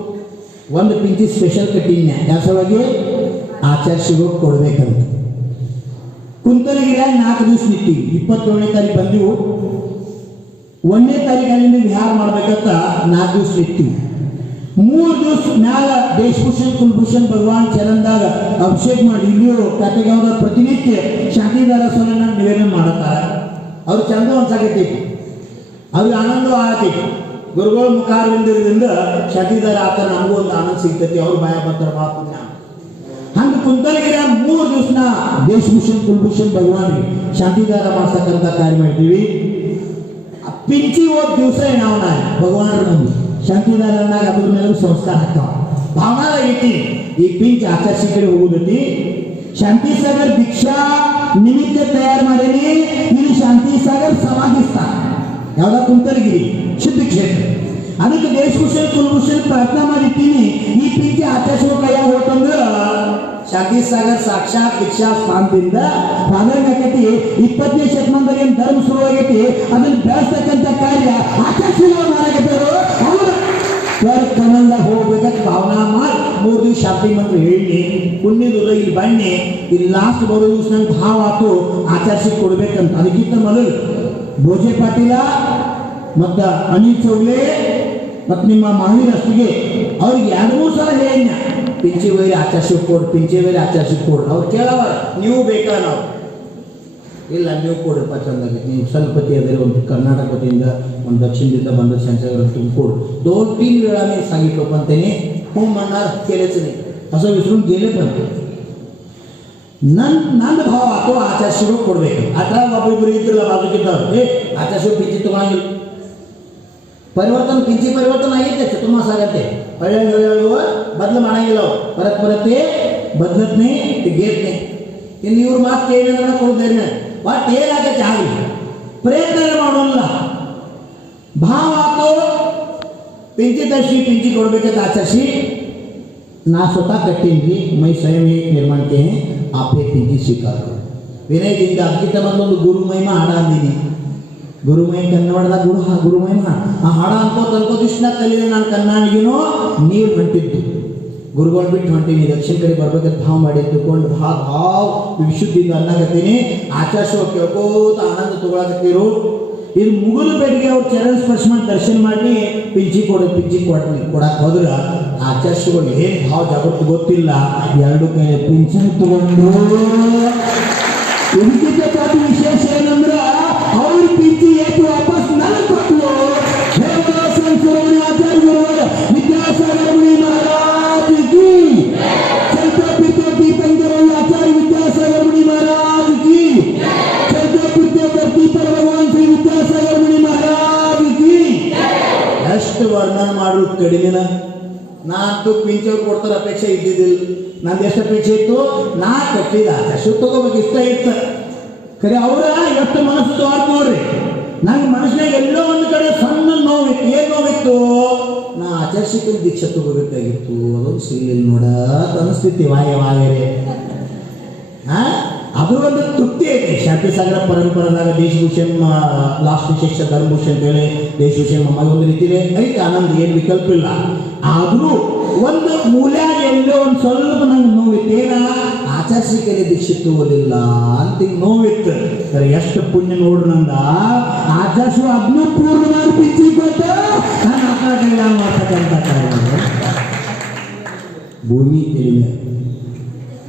ಒಂದು ಪಿಂಚಿ ಸ್ಪೆಷಲ್ ಕಟ್ಟಿಂಗ್ ಯಾಸವಾಗಿ ಆಚಾರ್ಯಗಳು ಕೊಡ್ಬೇಕಂತ ಕುಂತಲಗಿರಿಯಾಗಿ 4 ದಿವಸ ನಿಂತೀವಿ. 27ನೇ ತಾರೀಕು ಬಂದೆವು. 1ನೇ ತಾರೀಕು ಅಲ್ಲಿಂದ ವಿಹಾರ ಮಾಡ್ಬೇಕಂತ 4 ದಿವಸ ನಿಂತೀವಿ. 3 ದಿವಸ ಮ್ಯಾಲ ದೇಶಭೂಷಣ್ ಕುಲಭೂಷಣ್ ಭಗವಾನ್ ಚರಣದಾಗ ಅಭಿಷೇಕ ಮಾಡಿ ಇಲ್ಲಿಯೂ ಕತೆಗೌಡ ಪ್ರತಿನಿತ್ಯ ಶಾಂತಿದಾರ ಸ್ವರನ್ನ ನಿವೇದನೆ ಮಾಡುತ್ತಾರೆ. ಅವ್ರು ಚಂದ ಅನ್ಸಾಕೈತಿ, ಅವ್ರಿಗೆ ಆನಂದ ಆಗತೈತಿ. ಗುರುಗಳ ಮುಖಾರವಿಂದರಿಂದ ಶಾಂತಿದಾರ ಆತರ ನಮಗೂ ಒಂದು ಆನಂದ ಸಿಗ್ತೈತಿ. ಅವ್ರು ಭಯ ಬರ್ತಾರ ಬಾ ಪುಣ್ಯ. ಹಂಗೆ ಕುಂತಲಗಿರ 3 ದಿವಸನ ದೇಶಭೂಷಣ್ ಕುಲಭೂಷಣ್ ಭಗವಾನ್ ಶಾಂತಿದಾರ ಮಾಡ್ತಕ್ಕಂಥ ಕಾರ್ಯ ಮಾಡ್ತೀವಿ. ಪಿಂಚಿ ಹೋದ ದಿವಸ ನಾವು ಭಗವಾನ್ ನಮ್ದು ಶಾಂತಿದಾರನಾಗ ಅದ್ರ ಮೇಲೆ ಸಂಸ್ಕಾರ ಹಾಕ್ತಾವ. ಭಾವನಾ ಐತಿ ಈ ಪಿಂಚ್ ಆಚಾರ್ಯ ಕಡೆ ಹೋಗುದೈತಿ. ಶಾಂತಿಸಾಗರ್ ದೀಕ್ಷಾ ನಿಮಿತ್ತ ತಯಾರು ಮಾಡೀನಿ. ಇಲ್ಲಿ ಶಾಂತಿಸಾಗರ್ ಸಮಾಧಿ ಸ್ಥಾನ ಯಾವ್ದ ಕುಂತಲಗಿರಿ ಶುದ್ಧ ಕ್ಷೇತ್ರ. ಅದಕ್ಕೆ ದೇಶಭೂಷಣ್ ಕುಲಭೂಷಣ್ ಪ್ರಾರ್ಥನಾ ಮಾಡಿರ್ತೀನಿ. ಈ ಪಿಂಚಿ ಆಚಾರ್ಯ ಕೈಯಾಗ ಹೋಗ್ತಂದ್ರ ಶಾಂತಿಸಾಗರ್ ಸಾಕ್ಷಾತ್ ದೀಕ್ಷಾ ಸ್ಥಾನದಿಂದ ಪಾದಕತಿ 20ನೇ ಶತಮಾನದಾಗ ಏನು ಧರ್ಮ ಶುರುವಾಗೈತಿ ಅದನ್ನು ಬೆಳೆಸ್ತಕ್ಕಂಥ ಕಾರ್ಯ ಆಚಾರ್ಯಗಳು ಮಾಡಾಕತ್ತಾರು. ಅವರು ಕಮಲ್ದಾಗ ಹೋಗ್ಬೇಕಂತ ಭಾವ ಶಾಂತಿ ಮಂತ್ರ ಹೇಳಿ ಪುಣ್ಯದ ಇಲ್ಲಿ ಬನ್ನಿ, ಇಲ್ಲಿ ಲಾಸ್ಟ್ ಬರೋ ದಿವಸ ನಂಗೆ ಭಾವ ಆತು ಆಚರಿಸಿ ಕೊಡ್ಬೇಕಂತ. ಅದಕ್ಕಿಂತ ಮೊದಲು ಭೋಜೆ ಪಾಟೀಲ ಮತ್ತು ಅನಿಲ್ ಚೌಲೆ ಮತ್ತು ನಿಮ್ಮ ಮಹಾವೀರ್ ಅಷ್ಟಿಗೆ ಅವ್ರಿಗೆ 2-3 ಸಲ ಹೇಳ ಪಿಂಚಿ ವೈರಿ ಆಚರಿಸಿ ಕೊಡು, ಪಿಂಚಿ ವೈರಿ ಆಚರಿಸಿ ಕೊಡು. ಅವ್ರು ಕೇಳವ ನೀವು ಬೇಕಾ, ನಾವು ಇಲ್ಲ ನೀವು ಕೊಡ್ರಪ್ಪ ಚಂದಾಗಿ, ನೀವು ಸ್ವಲ್ಪ ಅದೇ ಒಂದು ಕರ್ನಾಟಕ ವತಿಯಿಂದ ಒಂದು ದಕ್ಷಿಣದಿಂದ ಬಂದ ಸಂಚಾರ तुमकोड 2-3 वेळा मी सांगितलं पण त्याने हो म्हणणार केलेच नाही, असं विसरून गेले. पण ನನ್ನ ಭಾವ ಅಥವಾ ಆಚಾರ್ಯರು ಕೊಡಬೇಕು. ಅದ್ರ ಒಬ್ಬೊಬ್ಬರು ಇದ್ರಲ್ಲ ಬಾಜುಕಿದ್ದವ್ರು, ಆಚಾರ್ಯರು ಪಿಂಚಿ ತಗೊಂಡಿಲ್ಲ. ಪರಿವರ್ತನ ಕಿಂಚಿ ಪರಿವರ್ತನ ಆಗೈತೆ, ಚತುರ್ಮಾಸ ಆಗತ್ತೆ. ಹಳ್ಳಿ ಬದಲು ಮಾಡಂಗಿಲ್ಲ, ಅವು परत ते बदलत नाही, ते घेत नाही. ಇನ್ನು ಇವ್ರ ಮಾತು ಕೇಳಿದ್ರೆ ಕೊಡ್ತೇನೆ. ಬಟ್ ಏನಾಗತ್ತೆ ಆಗಲಿ, ಪ್ರಯತ್ನ ಮಾಡೋಲ್ಲ. ಭಾವ ಆತು ಪಿಂಚಿ ತರಿಸಿ ಪಿಂಚಿ ಕೊಡ್ಬೇಕಂತ ಆಚರಿಸಿ ನಾ ಸ್ವತಃ ಕಟ್ಟೀನಿ. ಮೈ ಸ್ವಯಂ ನಿರ್ಮಾಣ ಕೇಳಿ आपे पिंची स्वीकार करो. ವಿನಯದಿಂದ ಅದಕ್ಕಿಂತ ಮೊದಲೊಂದು ಗುರುಮಹಿಮಾ ಹಾಡ ಅಂದಿನಿ. ಗುರುಮಹಿಮ ಕನ್ನಡದ ಗುರುಮಹಿಮ ಆ ಹಾಡ ಅನ್ಕೋತ ಇಷ್ಟ ಕಲಿದೆ. ನಾನು ಕನ್ನಡಿಗೇನೋ ನೀವು ಹೊಂಟಿದ್ದು ಗುರುಗಳು ಬಿಟ್ಟು ಹೊಂಟೀನಿ, ದಕ್ಷಿಣ ಕಡೆ ಬರ್ಬೇಕಂತ ಭಾವ ಮಾಡಿ ತಿಳ್ಕೊಂಡು ಭಾವ ವಿಶುದ್ಧಿಯಿಂದ ಅನ್ನಕತ್ತೀನಿ. ಆಚಾರ್ಯ ಕೇಳ್ಕೋತ ಆನಂದ ತಗೊಳಕತ್ತೀರು. ಇದು ಮುಗಿದ ಬೇಡಿಗೆ ಅವ್ರು ಚರಣ ಸ್ಪರ್ಶ ಮಾಡಿ ದರ್ಶನ ಮಾಡಿ ಪಿಂಚಿ ಕೊಡಕ್ಕೆ ಹೋದ್ರೆ ಆಚಾರ್ಯಗಳು ಏನು ಭಾವ ಜಾಗೃತಿ ಗೊತ್ತಿಲ್ಲ. 2 ಕೈ ಪಿಂಚಣಿ ತಗೊಂಡು ಇದಕ್ಕಿಂತ ಪಾಠ ವಿಶೇಷ ಏನಂದ್ರೆ ಅವ್ರ ಪಿಂಚಿ ಏತು ವಾಪಸ್ ನನಗೆ ಕೊಟ್ಟರು. ಆಚಾರ್ಯರು ವಿದ್ಯಾಸಾಗರ ಮುನಿ ಮಹಾರಾಜ್ ಕಿ, ಚೈತ್ರ ಪಿತ್ಯ ದೀಪಂಕರ ಆಚಾರ್ಯ ವಿದ್ಯಾಸಾಗರ ಮುನಿ ಮಹಾರಾಜ್ ಕಿ, ಚೈತ್ರ ಪಿತ್ಯ ದೀಪರ ಭಗವಾನ್ ಶ್ರೀ ವಿದ್ಯಾಸಾಗರ ಮುನಿ ಮಹಾರಾಜ್ ಕಿ. ಎಷ್ಟು ವರ್ಣನ ಮಾಡೋದು ಕಡಿಮೆನ. ನಾಲ್ಕು ಪಿಂಚವ್ರು ಕೊಡ್ತಾರೆ ಅಪೇಕ್ಷೆ ಇದ್ದಿದ್ದಿಲ್ಲ. ನಂದು ಎಷ್ಟು ಅಪೇಕ್ಷೆ ಇತ್ತು, ನಾ ಕಟ್ಟಿದ ಆಚಾರ್ಯ ತಗೋಬೇಕು ಇಷ್ಟ ಇತ್ತು. ಖರೆ ಅವರ ಎಷ್ಟು ಮನಸ್ಸು ತೋರ್ತು ನೋಡ್ರಿ. ನಂಗೆ ಮನಸ್ಸಿನಾಗ ಎಲ್ಲೋ ಒಂದು ಕಡೆ ಸಣ್ಣ ನೋವಿತ್ತು. ಏನು ನೋವಿತ್ತು, ನಾ ಆಚಾರ್ಯಕ್ಕೆ ದೀಕ್ಷೆ ತಗೋಬೇಕಾಗಿತ್ತು, ಅದೊಂದು ಸಿಗಲಿಲ್ಲ ನೋಡ ಅನಿಸ್ತಿತ್ತು. ವಾಯರೇ ಅದು ಒಂದು ತೃಪ್ತಿ ಐತಿ. ಶಾಂತಿಸಾಗರ ಪರಂಪರೆದಾಗ ದೇಶಭೂಷಣ್ ಲಾಸ್ಟ್ ವಿಶೇಷ ಧರ್ಮಭೂಷಣ್ ಹೇಳಿ ದೇಶಭೂಷಣ್ ಮಮ್ಮ ಒಂದು ರೀತಿಯಲ್ಲಿ ಐತೆ ಆನಂದ, ಏನು ವಿಕಲ್ಪ ಇಲ್ಲ. ಆದರೂ ಒಂದು ಮೂಲ್ಯಾಗ ಎಲ್ಲೋ ಒಂದು ಸ್ವಲ್ಪ ನಂಗೆ ನೋವಿತ್ತು. ಏನ ಆಚಾರ್ಯಕ್ಕೆ ದೀಕ್ಷೆ ತಗೋಲಿಲ್ಲ ಅಂತ ನೋವಿತ್ತು. ಸರಿ ಎಷ್ಟು ಪುಣ್ಯ ನೋಡ್ರಿ ನಂದ ಆಚಾರ್ಯ ಅದನ್ನ ಪೂರ್ಣ ಮಾಡಿ ಪಿಚ್ಚಿ ಕೊಟ್ಟ ನಾನು ಆಕಾಶ ಮಾಡ್ತಕ್ಕಂಥ ಭೂಮಿ ಎಳಿಮೆ,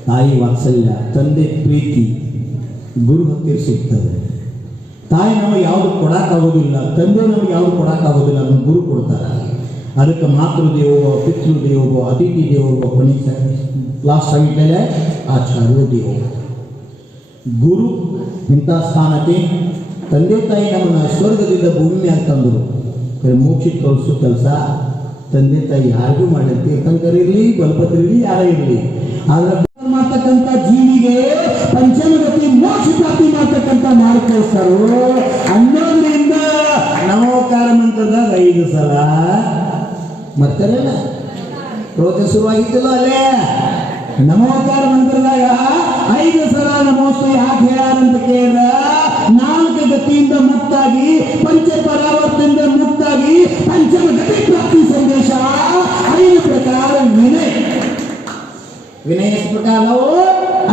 ತಾಯಿ ವಾತ್ಸಲ್ಯ, ತಂದೆ ಪ್ರೀತಿ, ಗುರು ಹತ್ತಿರ ಸಿಗ್ತದೆ. ತಾಯಿ ನಮಗೆ ಯಾವುದು ಕೊಡೋಕ್ಕಾಗೋದಿಲ್ಲ, ತಂದೆ ನಮಗೆ ಯಾವುದು ಕೊಡೋಕ್ಕಾಗೋದಿಲ್ಲ, ಅದನ್ನು ಗುರು ಕೊಡ್ತಾರೆ. ಅದಕ್ಕೆ ಮಾತೃದೇವೋ ಪಿತೃದೇವೋ ಅತಿಥಿ ದೇವೋ ಕೊನೆ ಲಾಸ್ಟ್ ಆಗಿದ್ಮೇಲೆ ಆಚಾರ್ಯ ದೇವೋ. ಗುರು ಇಂಥ ಸ್ಥಾನಕ್ಕೆ ತಂದೆ ತಾಯಿ ನಮ್ಮನ್ನು ಸ್ವರ್ಗದಿಂದ ಭೂಮಿ ಮ್ಯಾಗ ತಂದರು. ಮೋಕ್ಷಕ್ಕೆ ಕಳಿಸೋ ಕೆಲಸ ತಂದೆ ತಾಯಿ ಯಾರಿಗೂ ಮಾಡಿ, ತೀರ್ಥಂಕರ್ ಇರಲಿ ಬಲಪತ್ರ ಇರಲಿ ಯಾರೇ ಇರಲಿ. ಆದ್ರೆ ಮಾಡ್ತಕ್ಕಂಥ ಜೀವಿಗೆ ಪಂಚಮಗತಿ ಮೋಕ್ಷ ಪ್ರಾಪ್ತಿ ಮಾಡ್ತಕ್ಕಂಥ ಮಾಡ್ಕೊಳ್ತಾರೋ ಅನ್ನೋದ್ರಿಂದ ನಮೋಕಾರ ಮಂತ್ರದಾಗ 5 ಸಲ ಮಾಡ್ತಾರಲ್ಲ. ರೋಜ ಶುರುವಾಗಿದ್ದಲ್ಲ ಅಲ್ಲೇ ನಮೋಕಾರ ಮಂತ್ರದಾಗ 5 ಸಲ ನಮೋಸ್ತು ಯಾಕೆ ಹೇಳಾರಂತ ಕೇಳಿದ 4 ಗತಿಯಿಂದ ಮುಕ್ತಾಗಿ, ಪಂಚಪರಾವರ್ತಿಯಿಂದ ಮುಕ್ತಾಗಿ ಪಂಚಮ ಗತಿ ಪ್ರಾಪ್ತಿ ಸಂದೇಶ. 5 ಪ್ರಕಾರ विनय इस प्रकार हो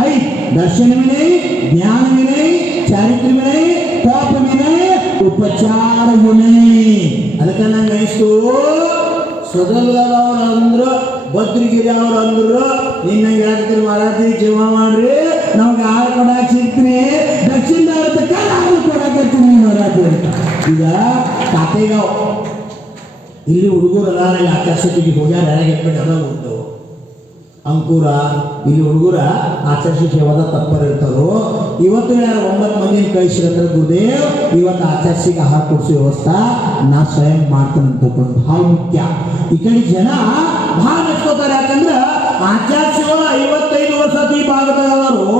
5 दर्शन विनय, ज्ञान विनय, चारित्र विनय, तप विनय, उपचार विनय. ಅದಕ್ಕೆ ನಂಗೆ ಅನಿಸ್ತು ಸ್ವದಲ್ದವ್ರು ಅಂದ್ರು ಭದ್ರಗಿರಿ ಅವ್ರು ಅಂದ್ರು ನಿನ್ನ ಹೇಳ್ತೀರಿ ಮರಾಠಿ ಜೀವ ಮಾಡ್ರಿ ನಮ್ಗೆ ಆರು ಕೊಡಾಕ್ ಸಿಗ್ತೀನಿ, ದಕ್ಷಿಣ ಭಾರತಕ್ಕೆ 6 ಕೊಡಾಕತ್ತೀನಿ ಮರಾಠಿ ಅಂತ. ಈಗ ಕಾತೆಗಾವ್ ಇಲ್ಲಿ ಹುಡುಗರು ಅದಾರ, ಆಕರ್ಷತೆಗೆ ಹೋಗ್ಯಾರ, ಯಾರಾಗೆಟ್ಬಿಟ್ಟು ಅದ ಹೋಗ್ತವು. ಅಂಕುರ ಇಲ್ಲಿ ಹುಡುಗರ ಆಚಾರ್ಯ ಸೇವಾದ ತಪ್ಪರು ಇರ್ತಾರೋ. ಇವತ್ತು 9 ಮಂದಿನ ಕಳಿಸಿರತ್ರ ಗುರುದೇವ್, ಇವತ್ತು ಆಚಾರ್ಯಗೆ ಆಹಾರ ಕೊಡಿಸೋ ವ್ಯವಸ್ಥೆ ನಾ ಸ್ವಯಂ ಮಾಡ್ತಾನೆ ಅಂತ ತಿಳ್ಕೊಂಡು ಭಾಳ ಮುಖ್ಯ. ಈ ಕಡೆ ಜನ ಭಾಳ ನೆಚ್ಕೋತಾರೆ. ಯಾಕಂದ್ರೆ ಆಚಾರ್ಯ 55 ವರ್ಷ ಈ ಭಾಗದವರು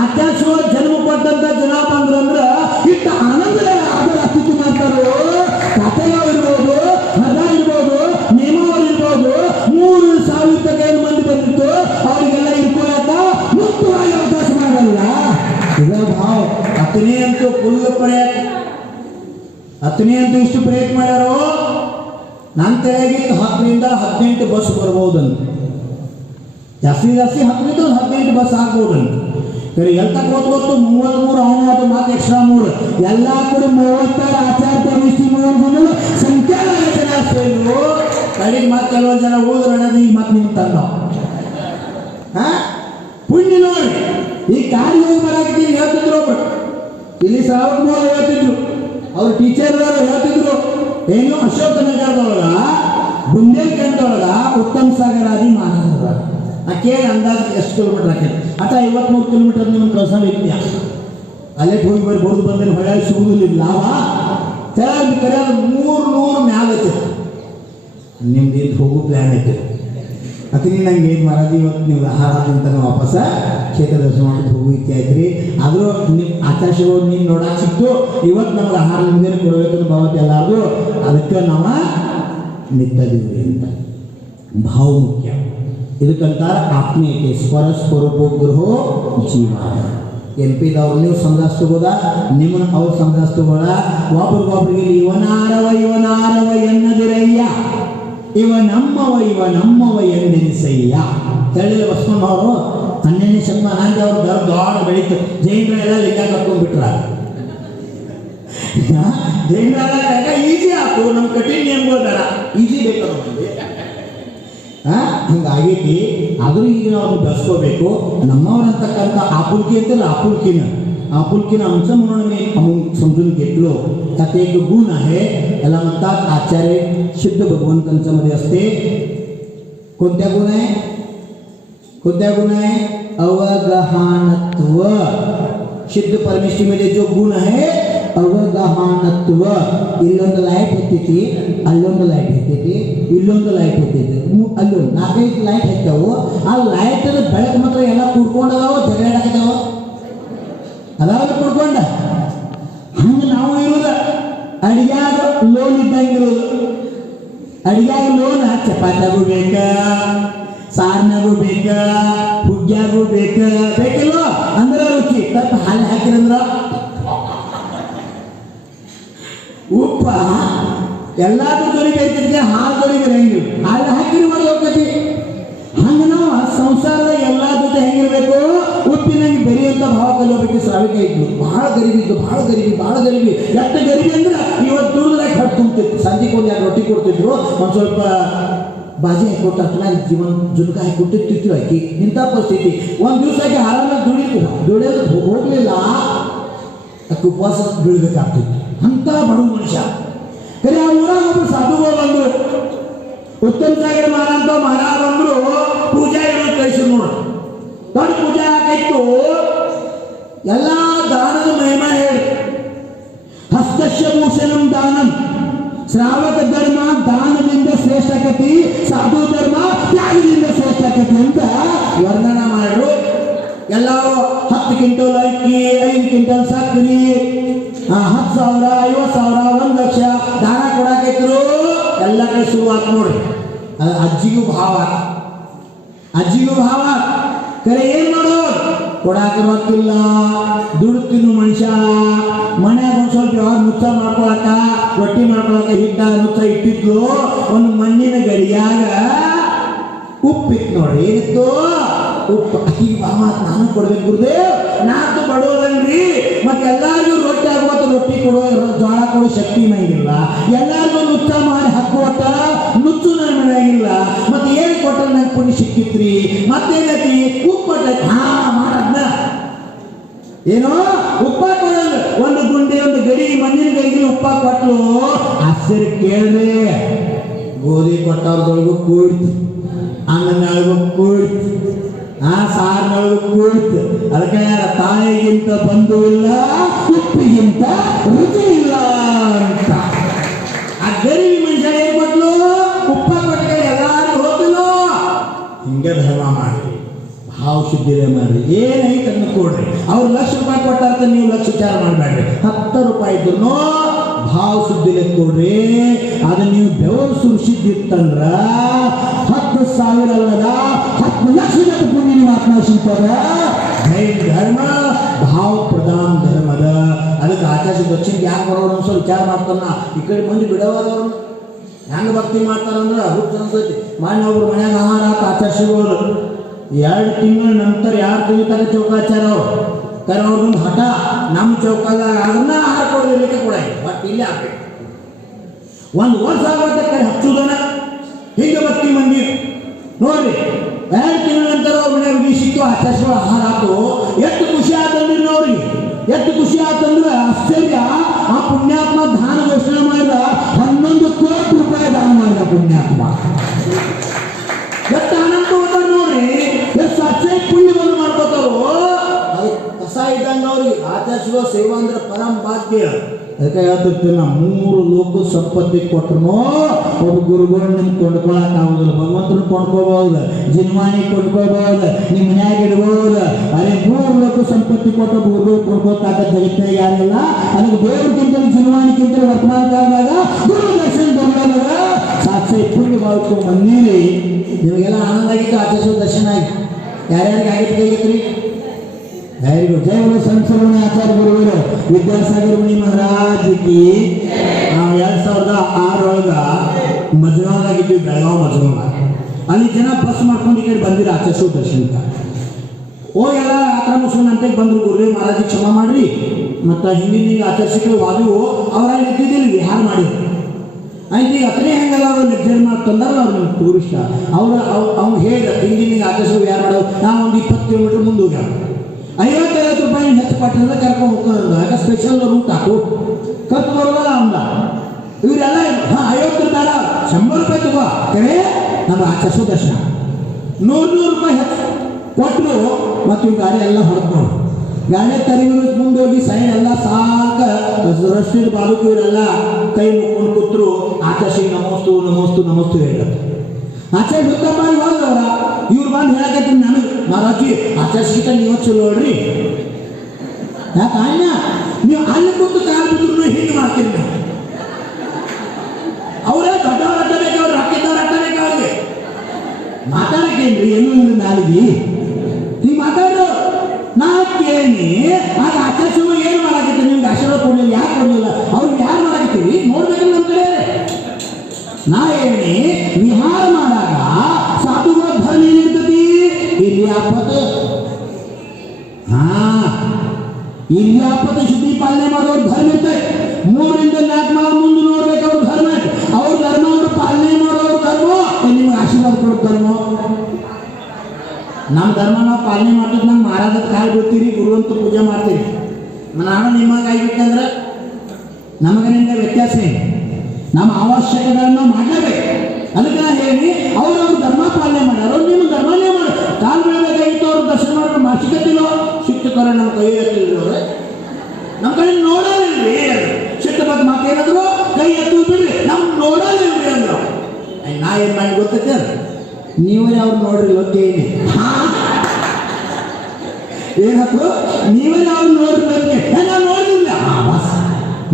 ಆಚಾರ್ಯ ಜನ್ಮ ಕೊಟ್ಟಂತ ಜನ ಬಂದ್ರಂದ್ರೆ ಇಷ್ಟ ಆನಂದ ಅದರ ಅತಿಥಿ ಮಾಡ್ತಾರೋ. ಕಥೆಗಳು ಇರ್ಬೋದು, ಹದ ಇರ್ಬೋದು, ನೇಮಾವಳಿ ಇರ್ಬೋದು, 3000 ತನಕ ಮಂದಿ ಬಂದಿತ್ತು. ಅವರಿಗೆಲ್ಲ ಇಟ್ಕೊಳಕ ಮುಕ್ತವಾಗಿ ಅವಕಾಶ ಮಾಡಲ್ಲ. ಇದ ಭಾವ ಹತ್ತನೇ ಅಂತೂ ಫುಲ್ ಪ್ರಯತ್ನ, 10ನೇ ಅಂತೂ ಇಷ್ಟು ಪ್ರಯತ್ನ ಮಾಡ್ಯಾರೋ. ನನ್ನ ತೆರೆಗಿತ್ತು 10ರಿಂದ 18 ಬಸ್ ಬರ್ಬೋದಂತ. ಜಾಸ್ತಿ 18 ಬಸ್ ಆಗ್ಬೋದು ಸರಿ ಎಲ್ ತಕ್ಕ ಗೊತ್ತು 33 ಅವನು ಮಾತು ಎಕ್ಸ್ಟ್ರಾ 3 ಎಲ್ಲ ಕೂಡ 36 ಆಚಾರ ಪ್ರವಿಷ್ಟಿ ಬಂದು ಸಂಖ್ಯಾ ರಚನೆ ಕಡೆಗೆ ಮತ್ತೆ ಕೆಲವೊಂದು ಜನ ಹೋದ್ರೆ ಈಗ ಮತ್ತೆ ನಿಮ್ಗೆ ತಂದ ಪುಣ್ಯ ನೋಡಿ ಈ ಕಾಡಿ ಹೋಗಿ ಬರಾಕಿದ್ದೀನಿ ಹೇಳ್ತಿದ್ರು ಒಬ್ರು ಇಲ್ಲಿ 13 ಹೇಳ್ತಿದ್ರು ಅವ್ರ ಟೀಚರ್ ಹೇಳ್ತಿದ್ರು ಏನು ಅಶೋಕ ನಗರದೊಳಗ ಬುಂದೇಲ್ಖಂಡದೊಳಗ ಉತ್ತಮ್ ಸಾಗರ್ ಆದಿ ಮಾನಂದ ಕೇಳಿ ಅಂದಾಜು ಎಷ್ಟು ಕಿಲೋಮೀಟರ್ ಆಕೈತಿ ಅಥವಾ 53 ಕಿಲೋಮೀಟರ್ ನಿಮ್ಗೆ ಕಳ್ಸ ಐತಿಯ ಅಲ್ಲೇ ಹೋಗಿ ಬರೀ ಬಡ್ದು ಬಂದ್ರೆ ಹೊಳೆ ಸಿಗುದಿಲ್ಲ ಲಾಭ ತೆಳಗೆ ಕರೆಯೋದು 300 ಮ್ಯಾಲ ಐತಿ ನಿಮ್ದು ಇದು ಹೋಗೋ ಪ್ಲ್ಯಾನ್ ಐತಿ ಅತಿ ನಂಗೆ ಏನು ಮಾಡೋದು ಇವತ್ತು ನೀವು ಆಹಾರ ಅಂತ ವಾಪಸ್ ಕ್ಷೇತ್ರ ದರ್ಶನ ಮಾಡಿ ಹೋಗೋ ಇಚ್ಛೆ ಆಯ್ತು ಆದರೂ ನಿಮ್ಮ ಆಕಾಶಗಳು ನೀನು ನೋಡಕ್ಕೆ ಸಿಕ್ತು ಇವತ್ತು ನಮ್ಗೆ ಆಹಾರ ನಿಮ್ದೇನು ಕೊಡಬೇಕಂತ ಭಾವತ್ತೆ ಎಲ್ಲಾರ್ದು ಅದಕ್ಕೆ ನಾವು ನಿಂತಿದ್ದೀವಿ ಅಂತ ಭಾವ ಮುಖ್ಯ ಇದಕ್ಕಂತಾರೆ ಆತ್ಮೀಯತೆ ಪರಸ್ಪರೋಪಗ್ರಹೋ ಜೀವ MP ದವ್ರು ನೀವು ಸಂದಾಸ್ ತಗೋದ ನಿಮ್ಮನ್ನು ಅವ್ರು ಸಂದಾಸ್ ತಗೋದ ಒಬ್ರಿಗೊಬ್ರಿಗೆ ಇವನಾರವ ಎನ್ನದಿರಯ್ಯ ಇವ ನಮ್ಮವ ಎಂದೆನಿಸಯ್ಯ ಹೇಳಿದ್ರೆ ಬಸವಣ್ಣ ಅವರು 12ನೇ ಶತಮಾನ ಅವ್ರು ದೊಡ್ಡ ಬೆಳೀತು ಜೈನರೆಲ್ಲ ಲಿಂಗ ಕಟ್ಕೊಂಡ್ಬಿಟ್ರ ಜೈನರೆಲ್ಲ ಈಜಿ ಆಯ್ತು ನಮ್ಮ ಕಠಿಣ ನಿಯಮಗಳು ಬೇಡ ಈಜಿ ಬೇಕು ಹಂಗಾಗೈತಿ ಆದರೂ ಈಗ ನಾವು ಬೆಳೆಸ್ಕೋಬೇಕು ನಮ್ಮವರಂತಕ್ಕಂಥ आपुलकी अंतಲ್ಲ आपुलकीनं आमचं म्हणून मी समजून घेतलो त्यात एक गुण आहे याला म्हणतात आचार्य शुद्ध भगवंतांच्या मध्ये असते कोणत्या गुण आहे अवगहानत्व शुद्ध परमेश्वरीमध्ये जो गुण आहे अवगहानत्व ಇಲ್ಲೊಂದು ಲೈಟ್ ಹತ್ತೈತಿ ಅಲ್ಲೊಂದು ಲೈಟ್ ಹತ್ತೈತಿ ಇಲ್ಲೊಂದು ಲೈಟ್ ಹತ್ತೈತಿ ಅಲ್ಲೊಂದು 4-5 ಲೈಟ್ ಹತ್ತವು ಆ ಲೈಟ್ ಬೆಳಕು ಮಾತ್ರ ಎಲ್ಲ ಕೂಡ್ಕೊಂಡದಾವ ಜಗಳಾಡಕತ್ತಾವ ಅದಾವ ಕೂಡ್ಕೊಂಡ ಹಂಗೆ ನಾವು ಇರೋದು ಅಡಿಗ್ಯಾಗ ಲೋನ್ ಇದ್ದಂಗಿರೋದು ಅಡಿಗ್ಯಾಗ ಲೋನ್ ಚಪಾತಿಯಾಗೂ ಬೇಕ ಸಾರಿನಾಗೂ ಬೇಕ ಹುಗ್ಗ್ಯಾಗೂ ಬೇಕಿಲ್ಲ ಅಂದ್ರೆ ರುಚಿ ತಪ್ಪು ಹಾಲು ಹಾಕಿರಂದ್ರ ಉಪ್ಪ ಎಲ್ಲಾದ್ರೂ ದೊರಿಕೈತಿದ್ರೆ ಹಾಲು ದೊರಿಕಿರ ಹೆಂಗಿಲ್ಲ ಹಾಲು ಹಾಕಿರಿ ಮಾಡಿ ಹೋಗ್ತೈತಿ ಹಂಗೆ ನಾವು ಸಂಸಾರದ ಎಲ್ಲ ಜೊತೆ ಹೆಂಗಿರ್ಬೇಕು ಉಪ್ಪಿನಂಗೆ ಬೆರೆಯುವಂಥ ಭಾವ ಕಲಿಯೋಬೇಕು ಶ್ರಾವಿಕ ಇದ್ದು ಭಾಳ ಗರೀಬಿ ಎಷ್ಟು ಗರೀಬಿ ಅಂದ್ರೆ ಇವತ್ತು ದುಡಿದಾಗ ಹಟ್ಟು ತುಂಬ್ತಿತ್ತು ಸಂಜೆಗೆ ಒಂದು 2 ರೊಟ್ಟಿ ಕೊಡ್ತಿದ್ರು ಒಂದು ಸ್ವಲ್ಪ ಬಾಜಿ ಹಾಕಿಕೊಟ್ಟು ಅಟ್ಲಾಗಿ ಜೀವನ ಜುಲ್ಕ ಹಾಕಿಕೊಟ್ಟಿರ್ತಿತ್ತು ಆಕಿ ಇಂಥ ಪರಿಸ್ಥಿತಿ ಒಂದು ದಿವಸ ಆಗಿ ಆರಾಮಾಗಿ ದುಡಿಯೋದು ಹೋಗಲಿಲ್ಲ ಅದಕ್ಕೆ ಉಪವಾಸ ಬೀಳ್ಬೇಕಾಗ್ತಿತ್ತು ಅಂತ ಬಡವ ಮನುಷ್ಯ ಕರೆ ಆ ಊರಾಗ ಒಬ್ಬರು ಸಾಧುಗಳು ಬಂದರು ಉತ್ತಮ್ ಸಾಗರ್ ಮಹಾರಾಜ ಬಂದರು ಪೂಜಾ ಇಡೋದು ಕಳಿಸಿ ನೋಡ್ರಿ ದೊಡ್ಡ ಪೂಜಾ ಹಾಕಾಯ್ತು ಎಲ್ಲ ದಾನದ ಮಹಿಮಾ ಹೇಳಿ ಹಸ್ತಸ್ಯ ಭೂಷಣಂ ದಾನಂ ಶ್ರಾವಕ ಧರ್ಮ ದಾನದಿಂದ ಶ್ರೇಷ್ಠಕತಿ ಸಾಧು ಧರ್ಮ ತ್ಯಾಗದಿಂದ ಶ್ರೇಷ್ಠಕತಿ ಅಂತ ವರ್ಣನ ಮಾಡ್ರು ಎಲ್ಲರೂ 10 ಕ್ವಿಂಟಲ್ ಅಕ್ಕಿ 5 ಕ್ವಿಂಟಲ್ ಸಕ್ಕರೆ 10,000 50,000 1 ಲಕ್ಷ ದಾನ ಕೊಡಾಕೈತರು ಎಲ್ಲ ಕಡೆ ಶುರುವಾತ್ ನೋಡ್ರಿ ಅಜ್ಜಿಗೂ ಭಾವ ಕರೆ ಏನ್ ಮಾಡೋದು ಕೊಡಾಕ ಗೊತ್ತಿಲ್ಲ ದುಡ್ಡು ಮನುಷ್ಯ ಮನ್ಯಾಗ ಒಂದು ಸ್ವಲ್ಪ ಯಾವಾಗ ಮುಚ್ಚ ಮಾಡ್ಕೊಳಕ ರೊಟ್ಟಿ ಮಾಡ್ಕೊಳಕ ಹಿಟ್ಟ ಮುಚ್ಚ ಇಟ್ಟಿದ್ಲು ಒಂದು ಮಣ್ಣಿನ ಗಡಿಯಾಗ ಉಪ್ಪಿತ್ತು ನೋಡ್ರಿ ಏನಿತ್ತು ಉಪ್ಪು ಅಕ್ಕಿಗೆ ಭಾವ ನಾನು ಕೊಡ್ಬೇಕು ಗುರುದೇವ್ ನಾತು ಬಡೋದನ್ರಿ ಮತ್ತೆ ಎಲ್ಲಾರಿಗೂ ರೊಟ್ಟಿ ಆಗುವತ್ತ ರೊಟ್ಟಿ ಕೊಡುವ ಜೋಳ ಕೊಡೋ ಶಕ್ತಿ ನಂಗಿಲ್ಲ ಎಲ್ಲಾರಿಗೂ ನುಚ್ಚ ಮಾಡಿ ಹಾಕುವತ್ತ ನುಚ್ಚು ನನ್ನ ಮನೆಯಾಗಿಲ್ಲ ಮತ್ತೆ ಏನು ಕೊಟ್ಟರೆ ನಂಗೆ ಪುಣ್ಯ ಸಿಕ್ಕಿತ್ರಿ ಮತ್ತೇನೈತಿ ಉಪ್ಪಟ್ಟ ಮಾಡದ್ನ ಏನೋ ಉಪ್ಪ ಕೊಡೋದು ಒಂದು ಗುಂಡಿ ಒಂದು ಗಡಿ ಮಣ್ಣಿನ ಗಡಿಗೆ ಉಪ್ಪ ಕೊಟ್ಟಲು ಆಶ್ಚರ್ಯ ಕೇಳ್ರಿ ಗೋಧಿ ಕೊಟ್ಟವ್ರದೊಳಗೂ ಕೂಡ್ತು ಅನ್ನನೊಳಗೂ ಕೂಡ್ತು ಸಾರಿನೊಳಗೂ ಕೂಡ್ತು ಅದಕ್ಕೆ ತಾಯಿಗಿಂತ ಬಂಧು ಇಲ್ಲ ಉಪ್ಪಿಗಿಂತ ರುಚಿ ಇಲ್ಲ ಅಂತ ಆ ಗರೀಬಿ ಮನುಷ್ಯ ಏನ್ ಕೊಟ್ಲು ಉಪ್ಪ ಕೊಟ್ಟಿಗೆ ಎಲ್ಲಾರು ಹೋಗಿಲ್ಲೋ ಹಿಂಗೆ ಧರ್ಮ ಮಾಡ್ರಿ ಭಾವ ಶುದ್ಧಿರೇ ಮಾಡ್ರಿ ಏನೈತೆ ಅದನ್ನ ಕೊಡ್ರಿ ಅವ್ರು ₹1,00,000 ಕೊಟ್ಟಾರ್ತ ನೀವು ಲಕ್ಷ ವಿಚಾರ ಮಾಡಬೇಡ್ರಿ ₹10 ಇದ್ರು ಭಾವ ಶುದ್ಧಿಲೆ ಕೊಡ್ರಿ ಅದು ನೀವು ಬೆವರು ಸುರಿಸಿದ್ದಿತ್ತಂದ್ರ 10,000 ಅಲ್ಲದ 10 ಲಕ್ಷದ ಪುಣ್ಯ ನೀವು ಆತ್ಮಶಿಲ್ಪದ ಧರ್ಮ ಭಾವ ಪ್ರಧಾನ ಧರ್ಮದ ಅದಕ್ಕೆ ಆಕಾಶ ದಕ್ಷಿಣಕ್ಕೆ ಯಾಕೆ ಬರೋರು ಸ್ವಲ್ಪ ವಿಚಾರ ಮಾಡ್ತಾನ ಈ ಕಡೆ ಮಂದಿ ಬಿಡವಾದವ್ರು ಹೆಂಗೆ ಭಕ್ತಿ ಮಾಡ್ತಾರಂದ್ರೆ ಹುಟ್ಟು ಅನ್ಸತಿ ಮಾಡಿ ಒಬ್ರು ಮನ್ಯಾಗ ಆಹಾರ ಆಚಾರ್ಯಗಳು 2 ತಿಂಗಳ ನಂತರ ಯಾರು ತೆಗಿತಾರೆ ಚೌಕಾಚಾರ ಅವರು कारण ಅವ್ರನ್ನ ಹಠ ನಮ್ಮ ಚೌಕದಾಗ ಅದನ್ನ ಹಾಕೋದಿರ್ಲಿಕ್ಕೆ ಕೂಡ ಬಟ್ ಇಲ್ಲೇ ಹಾಕ್ಬೇಕು. 1 ವರ್ಷ ಆಗುತ್ತೆ ಕರೆ ಹಚ್ಚುದನ ಹೀಗೆ ಬತ್ತಿ ಮಂದಿ ನೋಡ್ರಿ 2 ತಿಂಗಳ ನಂತರ ಅವ್ರ ಮನೆ ಹುಡುಗಿ ಸಿಕ್ತು ಆಚರಿಸುವ ಆಹಾರ ಆತು ಎಷ್ಟು ಖುಷಿ ಆತಂದ್ರಿ ನೋಡ್ರಿ ಎಷ್ಟು ಖುಷಿ ಆತಂದ್ರೆ ಆಶ್ಚರ್ಯ ಆ ಪುಣ್ಯಾತ್ಮ ದಾನ ಘೋಷಣೆ ಮಾಡಿದ 11 ಕೋಟಿ ರೂಪಾಯಿ ದಾನ ಮಾಡಿದ ಪುಣ್ಯಾತ್ಮ ಎಷ್ಟು ಆನಂದ ಹೋದ ನೋಡ್ರಿ ಎಷ್ಟು ಅಚ್ಚೆ ಪುಣ್ಯ ಬಂದು ಮಾಡ್ಕೋತಾರೋ ಅದು ಕಸ ಇದ್ದಂಗ ಅವ್ರಿಗೆ ಆಚರಿಸುವ ಸೇವಾ ಅಂದ್ರೆ ಪರಂ ಭಾಗ್ಯ. ಅದಕ್ಕೆ ಹೇಳ್ತಿರ್ತೀನಿ ನಾ 3 ಲೋಕ ಸಂಪತ್ತಿ ಕೊಟ್ಟರು ಒಬ್ಬ ಗುರುಗಳು ನಿಮ್ಗೆ ಕೊಂಡ್ಕೊಳಕ್ ಆಗುದಿಲ್ಲ. ಭಗವಂತನ ಕೊಂಡ್ಕೋಬಹುದು, ಜಿನ್ವಾಣಿ ಕೊಂಡ್ಕೋಬಹುದು, ನಿಮ್ಮ ಮನ್ಯಾಗ ಇಡ್ಬಹುದು. ಅದೇ 3 ಲೋಕ ಸಂಪತ್ತಿ ಕೊಟ್ಟ ಗುರುಗಳು ಕೊಂಡ್ಕೋತಾಕ ಜಗತ್ತಿನಾಗ ಯಾರಿಲ್ಲ. ಅದಕ್ಕೆ ದೇವ್ರಕ್ಕಿಂತಲೂ ಜಿನ್ವಾಣಿಕ್ಕಿಂತಲೂ ವರ್ತಮಾನ ಕಾಲದಾಗ ಗುರು ದರ್ಶನ ಬಂದಾಗ ಸಾಕ್ಷಿ ಪುಣ್ಯ ಮಾಡ್ಕೊಂಡು ಬಂದೀರಿ. ನಿಮಗೆಲ್ಲ ಆನಂದ ಆಗಿತ್ತು ಆಚರಿಸೋ ದರ್ಶನ ಆಗಿ ಯಾರ್ಯಾರಿಗೆ ಆಗಿತ್ತು ಕೈಗತ್ರಿ ವೆರಿ ಗುಡ್. ಜೈ ಗುರು ಸಂಸರ್ವಣಿ ಆಚಾರ್ಯ ಗುರುಗಳು ವಿದ್ಯಾಸಾಗರ ಮುನಿ ಮಹಾರಾಜ್ ಕಿ. ನಾವು 2006 ಒಳಗ ಮಜ್ನಾದಾಗಿದ್ವಿ, ಬೆಳಗಾವ್ ಮಜ್ನಾದ. ಅಲ್ಲಿ ಜನ ಬಸ್ ಮಾಡ್ಕೊಂಡು ಈ ಕಡೆ ಬಂದಿರ ಆಚರಿಸೋ ದರ್ಶನಕ್ಕೆ ಹೋಗೆಲ್ಲ ಆತರ ಮುಸ್ಲಿಂ ಅಂತ ಬಂದ್ರು. ಗುರುದೇವ್ ಮಹಾರಾಜ್ ಕ್ಷಮ ಮಾಡ್ರಿ ಮತ್ತು ಹಿಂದಿನ ಆಚರಿಸಿಕೆ ವಾದು ಅವರಲ್ಲಿ ಇದ್ದಿದ್ದಿಲ್ಲ ವಿಹಾರ ಮಾಡಿದ್ರು. ಆಯ್ತು ಈಗ ಅತನೇ ಹೆಂಗಲ್ಲ ಅವ್ರು ನಿರ್ಧಾರ ಮಾಡ್ತಂದಾರ ಅವ್ರು ನಿಮ್ಮ ಟೂರಿಸ್ಟ್ ಅವ್ನು ಹೇಳ ಹಿಂದಿನ ಆಚರಿಸೋ ವಿಹಾರ ಮಾಡೋದು. ನಾವು ಒಂದು 20 ಕಿಲೋಮೀಟರ್ ಮುಂದೆ ಹೋಗ್ಯಾರ 50-50 ರೂಪಾಯಿ ಹೆಚ್ಚು ಪಟ್ಟದ ಕರ್ಕೊಂಡು ಹೋಗ್ಕೊಂಡು ಯಾಕೆ ಸ್ಪೆಷಲ್ ರೂಟ್ ಹಾಕು ಖರ್ಚು ಬರೋದಲ್ಲ ಅಂದ. ಇವರೆಲ್ಲ 50 ಬೇಡ 100 ರೂಪಾಯಿ ತಗೋ ಕರೆ ನಮ್ಮ ಆಚರಿಸೋ ದರ್ಶನ 100 ರೂಪಾಯಿ ಹೆಚ್ಚು ಕೊಟ್ಟರು. ಮತ್ತು ಇವ್ ಗಾಡಿ ಎಲ್ಲ ಹೊಡೆದು ಗಾಡಿ ತರಿಗಳು ಮುಂದೆ ಹೋಗಿ ಸೈಡ್ ಎಲ್ಲ ಸಾಕ ರಸ್ತೆ ಬಾಲುಕು ಇವರೆಲ್ಲ ಕೈ ಮುಕ್ಕೊಂಡು ಕೂತ್ರು. ಆಕಾಶಿಗೆ ನಮಸ್ತು ನಮಸ್ತು ನಮಸ್ತು ಹೇಳಿದ್ರು. ಆಚಾರ್ಯ ಗೊತ್ತಪ್ಪ ಇವಾಗವರ ಇವ್ರು ಬಂದು ಹೇಳಕತ್ತೀನಿ ನನಗೆ ಮಹಾರಾಜಿ ಆಚಾರ್ಯಗಿಂತ ನೀವು ಚಲೋ ನೋಡ್ರಿ. ಯಾಕೆ ಅಣ್ಣ ನೀವು ಅಲ್ಲಿ ಕೂತು ಕಾಲು ಬಿದ್ರು ಹೀಗೆ ಮಾಡ್ತೀರಿ ನೀವು. ಅವರೇ ದೊಡ್ಡವ್ರು ಅಟ್ಟಬೇಕು, ಅವ್ರು ರೊಕ್ಕಿದ್ದವ್ರು ಅಟ್ಟಬೇಕು. ಅವ್ರಿಗೆ ಮಾತಾಡಕ್ಕೇನ್ರಿ ಏನು ಇಲ್ಲ ನಾಲಿಗೆ ನೀವು ಮಾತಾಡ್ರು ನಾ ಕೇಳಿ ಆಗ ಆಚಾರ್ಯ ಏನು ಮಾಡಾಕತ್ತೀರಿ ನಿಮ್ಗೆ ಆಶೀರ್ವಾದ ಕೊಡಲಿಲ್ಲ ಯಾಕೆ ಕೊಡಲಿಲ್ಲ ಅವ್ರಿಗೆ ಯಾರು ಮಾಡಾಕತ್ತೀವಿ ನೋಡ್ಬೇಕಲ್ಲ ನಮ್ಮ ಕಡೆ. ನಾ ಹೇಳಿ ವಿಹಾರ ಮಾಡಾಗ ಸಾಧುಗಳ ಧರ್ಮ ಏನಿರ್ತತಿ ಇರ್ಯಾಪತ್ ಇರ್ಯಾಪತ್ ಶುದ್ಧಿ ಪಾಲನೆ ಮಾಡೋರು ಧರ್ಮ ಇರ್ತದೆ. 3ರಿಂದ 4 ಮಾಡ ಮುಂದೆ ನೋಡ್ಬೇಕು ಅವ್ರ ಧರ್ಮ. ಅವ್ರ ಧರ್ಮ ಅವ್ರು ಪಾಲನೆ ಮಾಡೋರು ಧರ್ಮ, ನಿಮ್ಗೆ ಆಶೀರ್ವಾದ ಕೊಡೋ ಧರ್ಮ. ನಮ್ಮ ಧರ್ಮ ನಾವು ಪಾಲನೆ ಮಾಡಿದ್ ನಮ್ಮ ಮಹಾರಾಜ ಕಾಲು ಬಿಡ್ತೀರಿ, ಗುರುವಂತ ಪೂಜೆ ಮಾಡ್ತೀರಿ. ನಾನು ನಿಮಗೆ ಆಗಿಬಿಟ್ಟಂದ್ರೆ ನಮಗನಿಂದ ವ್ಯತ್ಯಾಸ ಏನು? ನಮ್ಮ ಅವಶ್ಯಕತೆಗಳನ್ನು ಮಾಡಲೇಬೇಕು. ಅದಕ್ಕೆ ನಾನು ಹೇಳಿ ಅವ್ರವ್ರ ಧರ್ಮ ಪಾಲನೆ ಮಾಡ್ಯಾರ, ನಿಮ್ಮ ಧರ್ಮನೇ ಮಾಡಿ ಕಾಲು ಬೀಳಬೇಕಾಗಿತ್ತು. ಅವ್ರ ದರ್ಶನ ಮಾಡೋ ಸಿಕ್ಕತ್ತಿಲ್ಲೋ ಶಿಕ್ಷಕರ ನಮ್ಮ ಕೈ ಎತ್ತಿಲ್ರಿ ಅವ್ರೆ ನಮ್ಮ ಕಡೆ ನೋಡೋದಿಲ್ರಿ. ಸಿಟ್ಟು ಬಗ್ಗೆ ಮಾತೇನಾದ್ರು ಕೈ ಎತ್ತು ಬಿಡ್ರಿ ನಮ್ ನೋಡೋದಿಲ್ರಿ ಅಂದ್ರು. ನಾ ಏನ್ ಮಾಡಿ ಗೊತ್ತೈತೆ ನೀವೇ ಅವ್ರು ನೋಡ್ರಿ ಲೋಕೇನಿ ಏನತ್ತು ನೀವೇ ಅವ್ರು ನೋಡ್ರಿ ನಾನು ನೋಡಿಲ್ಲ.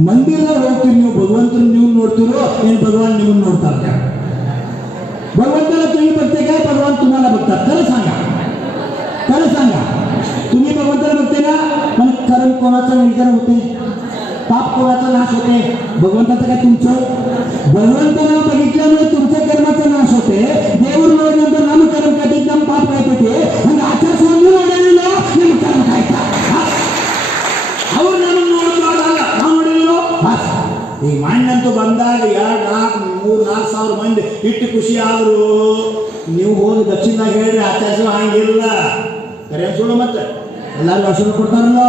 ಮಂದಿರ ಹೋಗ್ತೀರಿ ನೀವು ಭಗವಂತನ ನೀವು ನೋಡ್ತೀರೋ ಏನು ಭಗವಾನ್ ನಿಮ್ಮನ್ನು ನೋಡ್ತಾರೆ? भगवंताला तुम्ही बघते काय भगवान तुम्हाला बघतात? खरं सांगा तुम्ही भगवंताला बघते ना? पण कर्म कोणाचं निर्धार होते, पाप कोणाचा नाश होते? भगवंताचं काय तुमचं? भगवंताला बघितल्यामुळे तुमच्या कर्माचा नाश होते. देवर ನೋಡಿದಂತ ನಮ್ಮ कर्म ಕಟ್ಟಿ ನಮ್ಮ ಪಾಪ ಕಾಯ್ತೈತೆ. ಹಂಗ ಆಚಾರ ಸ್ವಾಮಿ ನೋಡಲಿಲ್ಲ ನಿಮ್ಮ कर्म ಕಾಯ್ತಾ ಅವ್ರು ನಮ್ಮನ್ನು ನೋಡೋದಲ್ಲ ನಾವು ನೋಡಿಲ್ಲ. ಈ ಮಣ್ಣಂತೂ ಬಂದಾಗ 2-4 ಸಾವಿರ ಮಂದಿ ಇಟ್ಟು ಖುಷಿ ಆದ್ರು. ನೀವು ಹೋಗಿ ದಕ್ಷಿಣದಾಗ ಹೇಳ್ರಿ ಆಚಾರ್ಯ ಹಂಗಿಲ್ಲ ಕರೆ ಸುಳ್ಳು. ಮತ್ತೆ ಎಲ್ಲಾರು ದರ್ಶನ ಕೊಡ್ತಾರಲ್ಲ,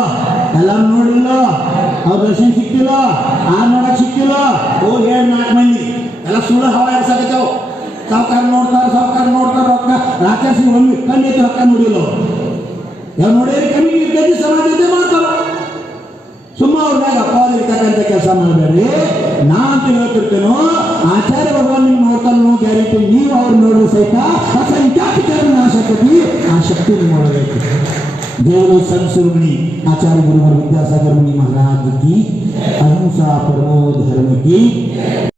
ಎಲ್ಲಾರು ನೋಡಿಲ್ಲ, ಅವ್ರ ದರ್ಶನ ಸಿಕ್ತಿಲ್ಲ, ನೋಡಕ್ ಸಿಕ್ತಿಲ್ಲ. ಹೋಗಿ ಹೇಳಿ 4 ಮಂದಿ ಎಲ್ಲ ಸುಳ್ಳು ಹವಾ ಎಡ್ಸಾಕತ್ತಾವ. ಸಾವುಕಾರ ನೋಡ್ತಾರ ರೊಕ್ಕ ರಾಕ್ಷಸಿ ಒಮ್ಮೆ ಕಣ್ಣೈತಿ ರೊಕ್ಕ ನೋಡಿಲ್ಲ. ಯಾವ ನೋಡಿದ್ರೆ ಕಮ್ಮಿ ಇರ್ತೈತಿ ಸಮಾಜತೆ ಮಾಡ್ತಾರ. ಸುಮ್ಮ ಅವ್ರದಾಗ ಅಪವಾದಿರ್ತಕ್ಕಂಥ ಕೆಲಸ ಮಾಡಬೇಡ್ರಿ. ನಾ ಅಂತ ಹೇಳ್ತಿರ್ತೇನೋ ಆಚಾರ್ಯ ಭಗವಾನ್ ನಿಮ್ಗೆ ನೋಡ್ತಾನೋ ಗ್ಯಾರಂಟಿ. ನೀವು ಅವ್ರು ನೋಡುವ ಸಹಿತ ಅಸಂಖ್ಯಾತ ನಾಶಕ್ತಿ ಆ ಶಕ್ತಿ ನೋಡಬೇಕು. ದೇವರು ಸಂಸರ್ವಣಿ आचार्य गुरुवर विद्यासागर मुनि महाराज की, अहिंसा परमो धर्म की।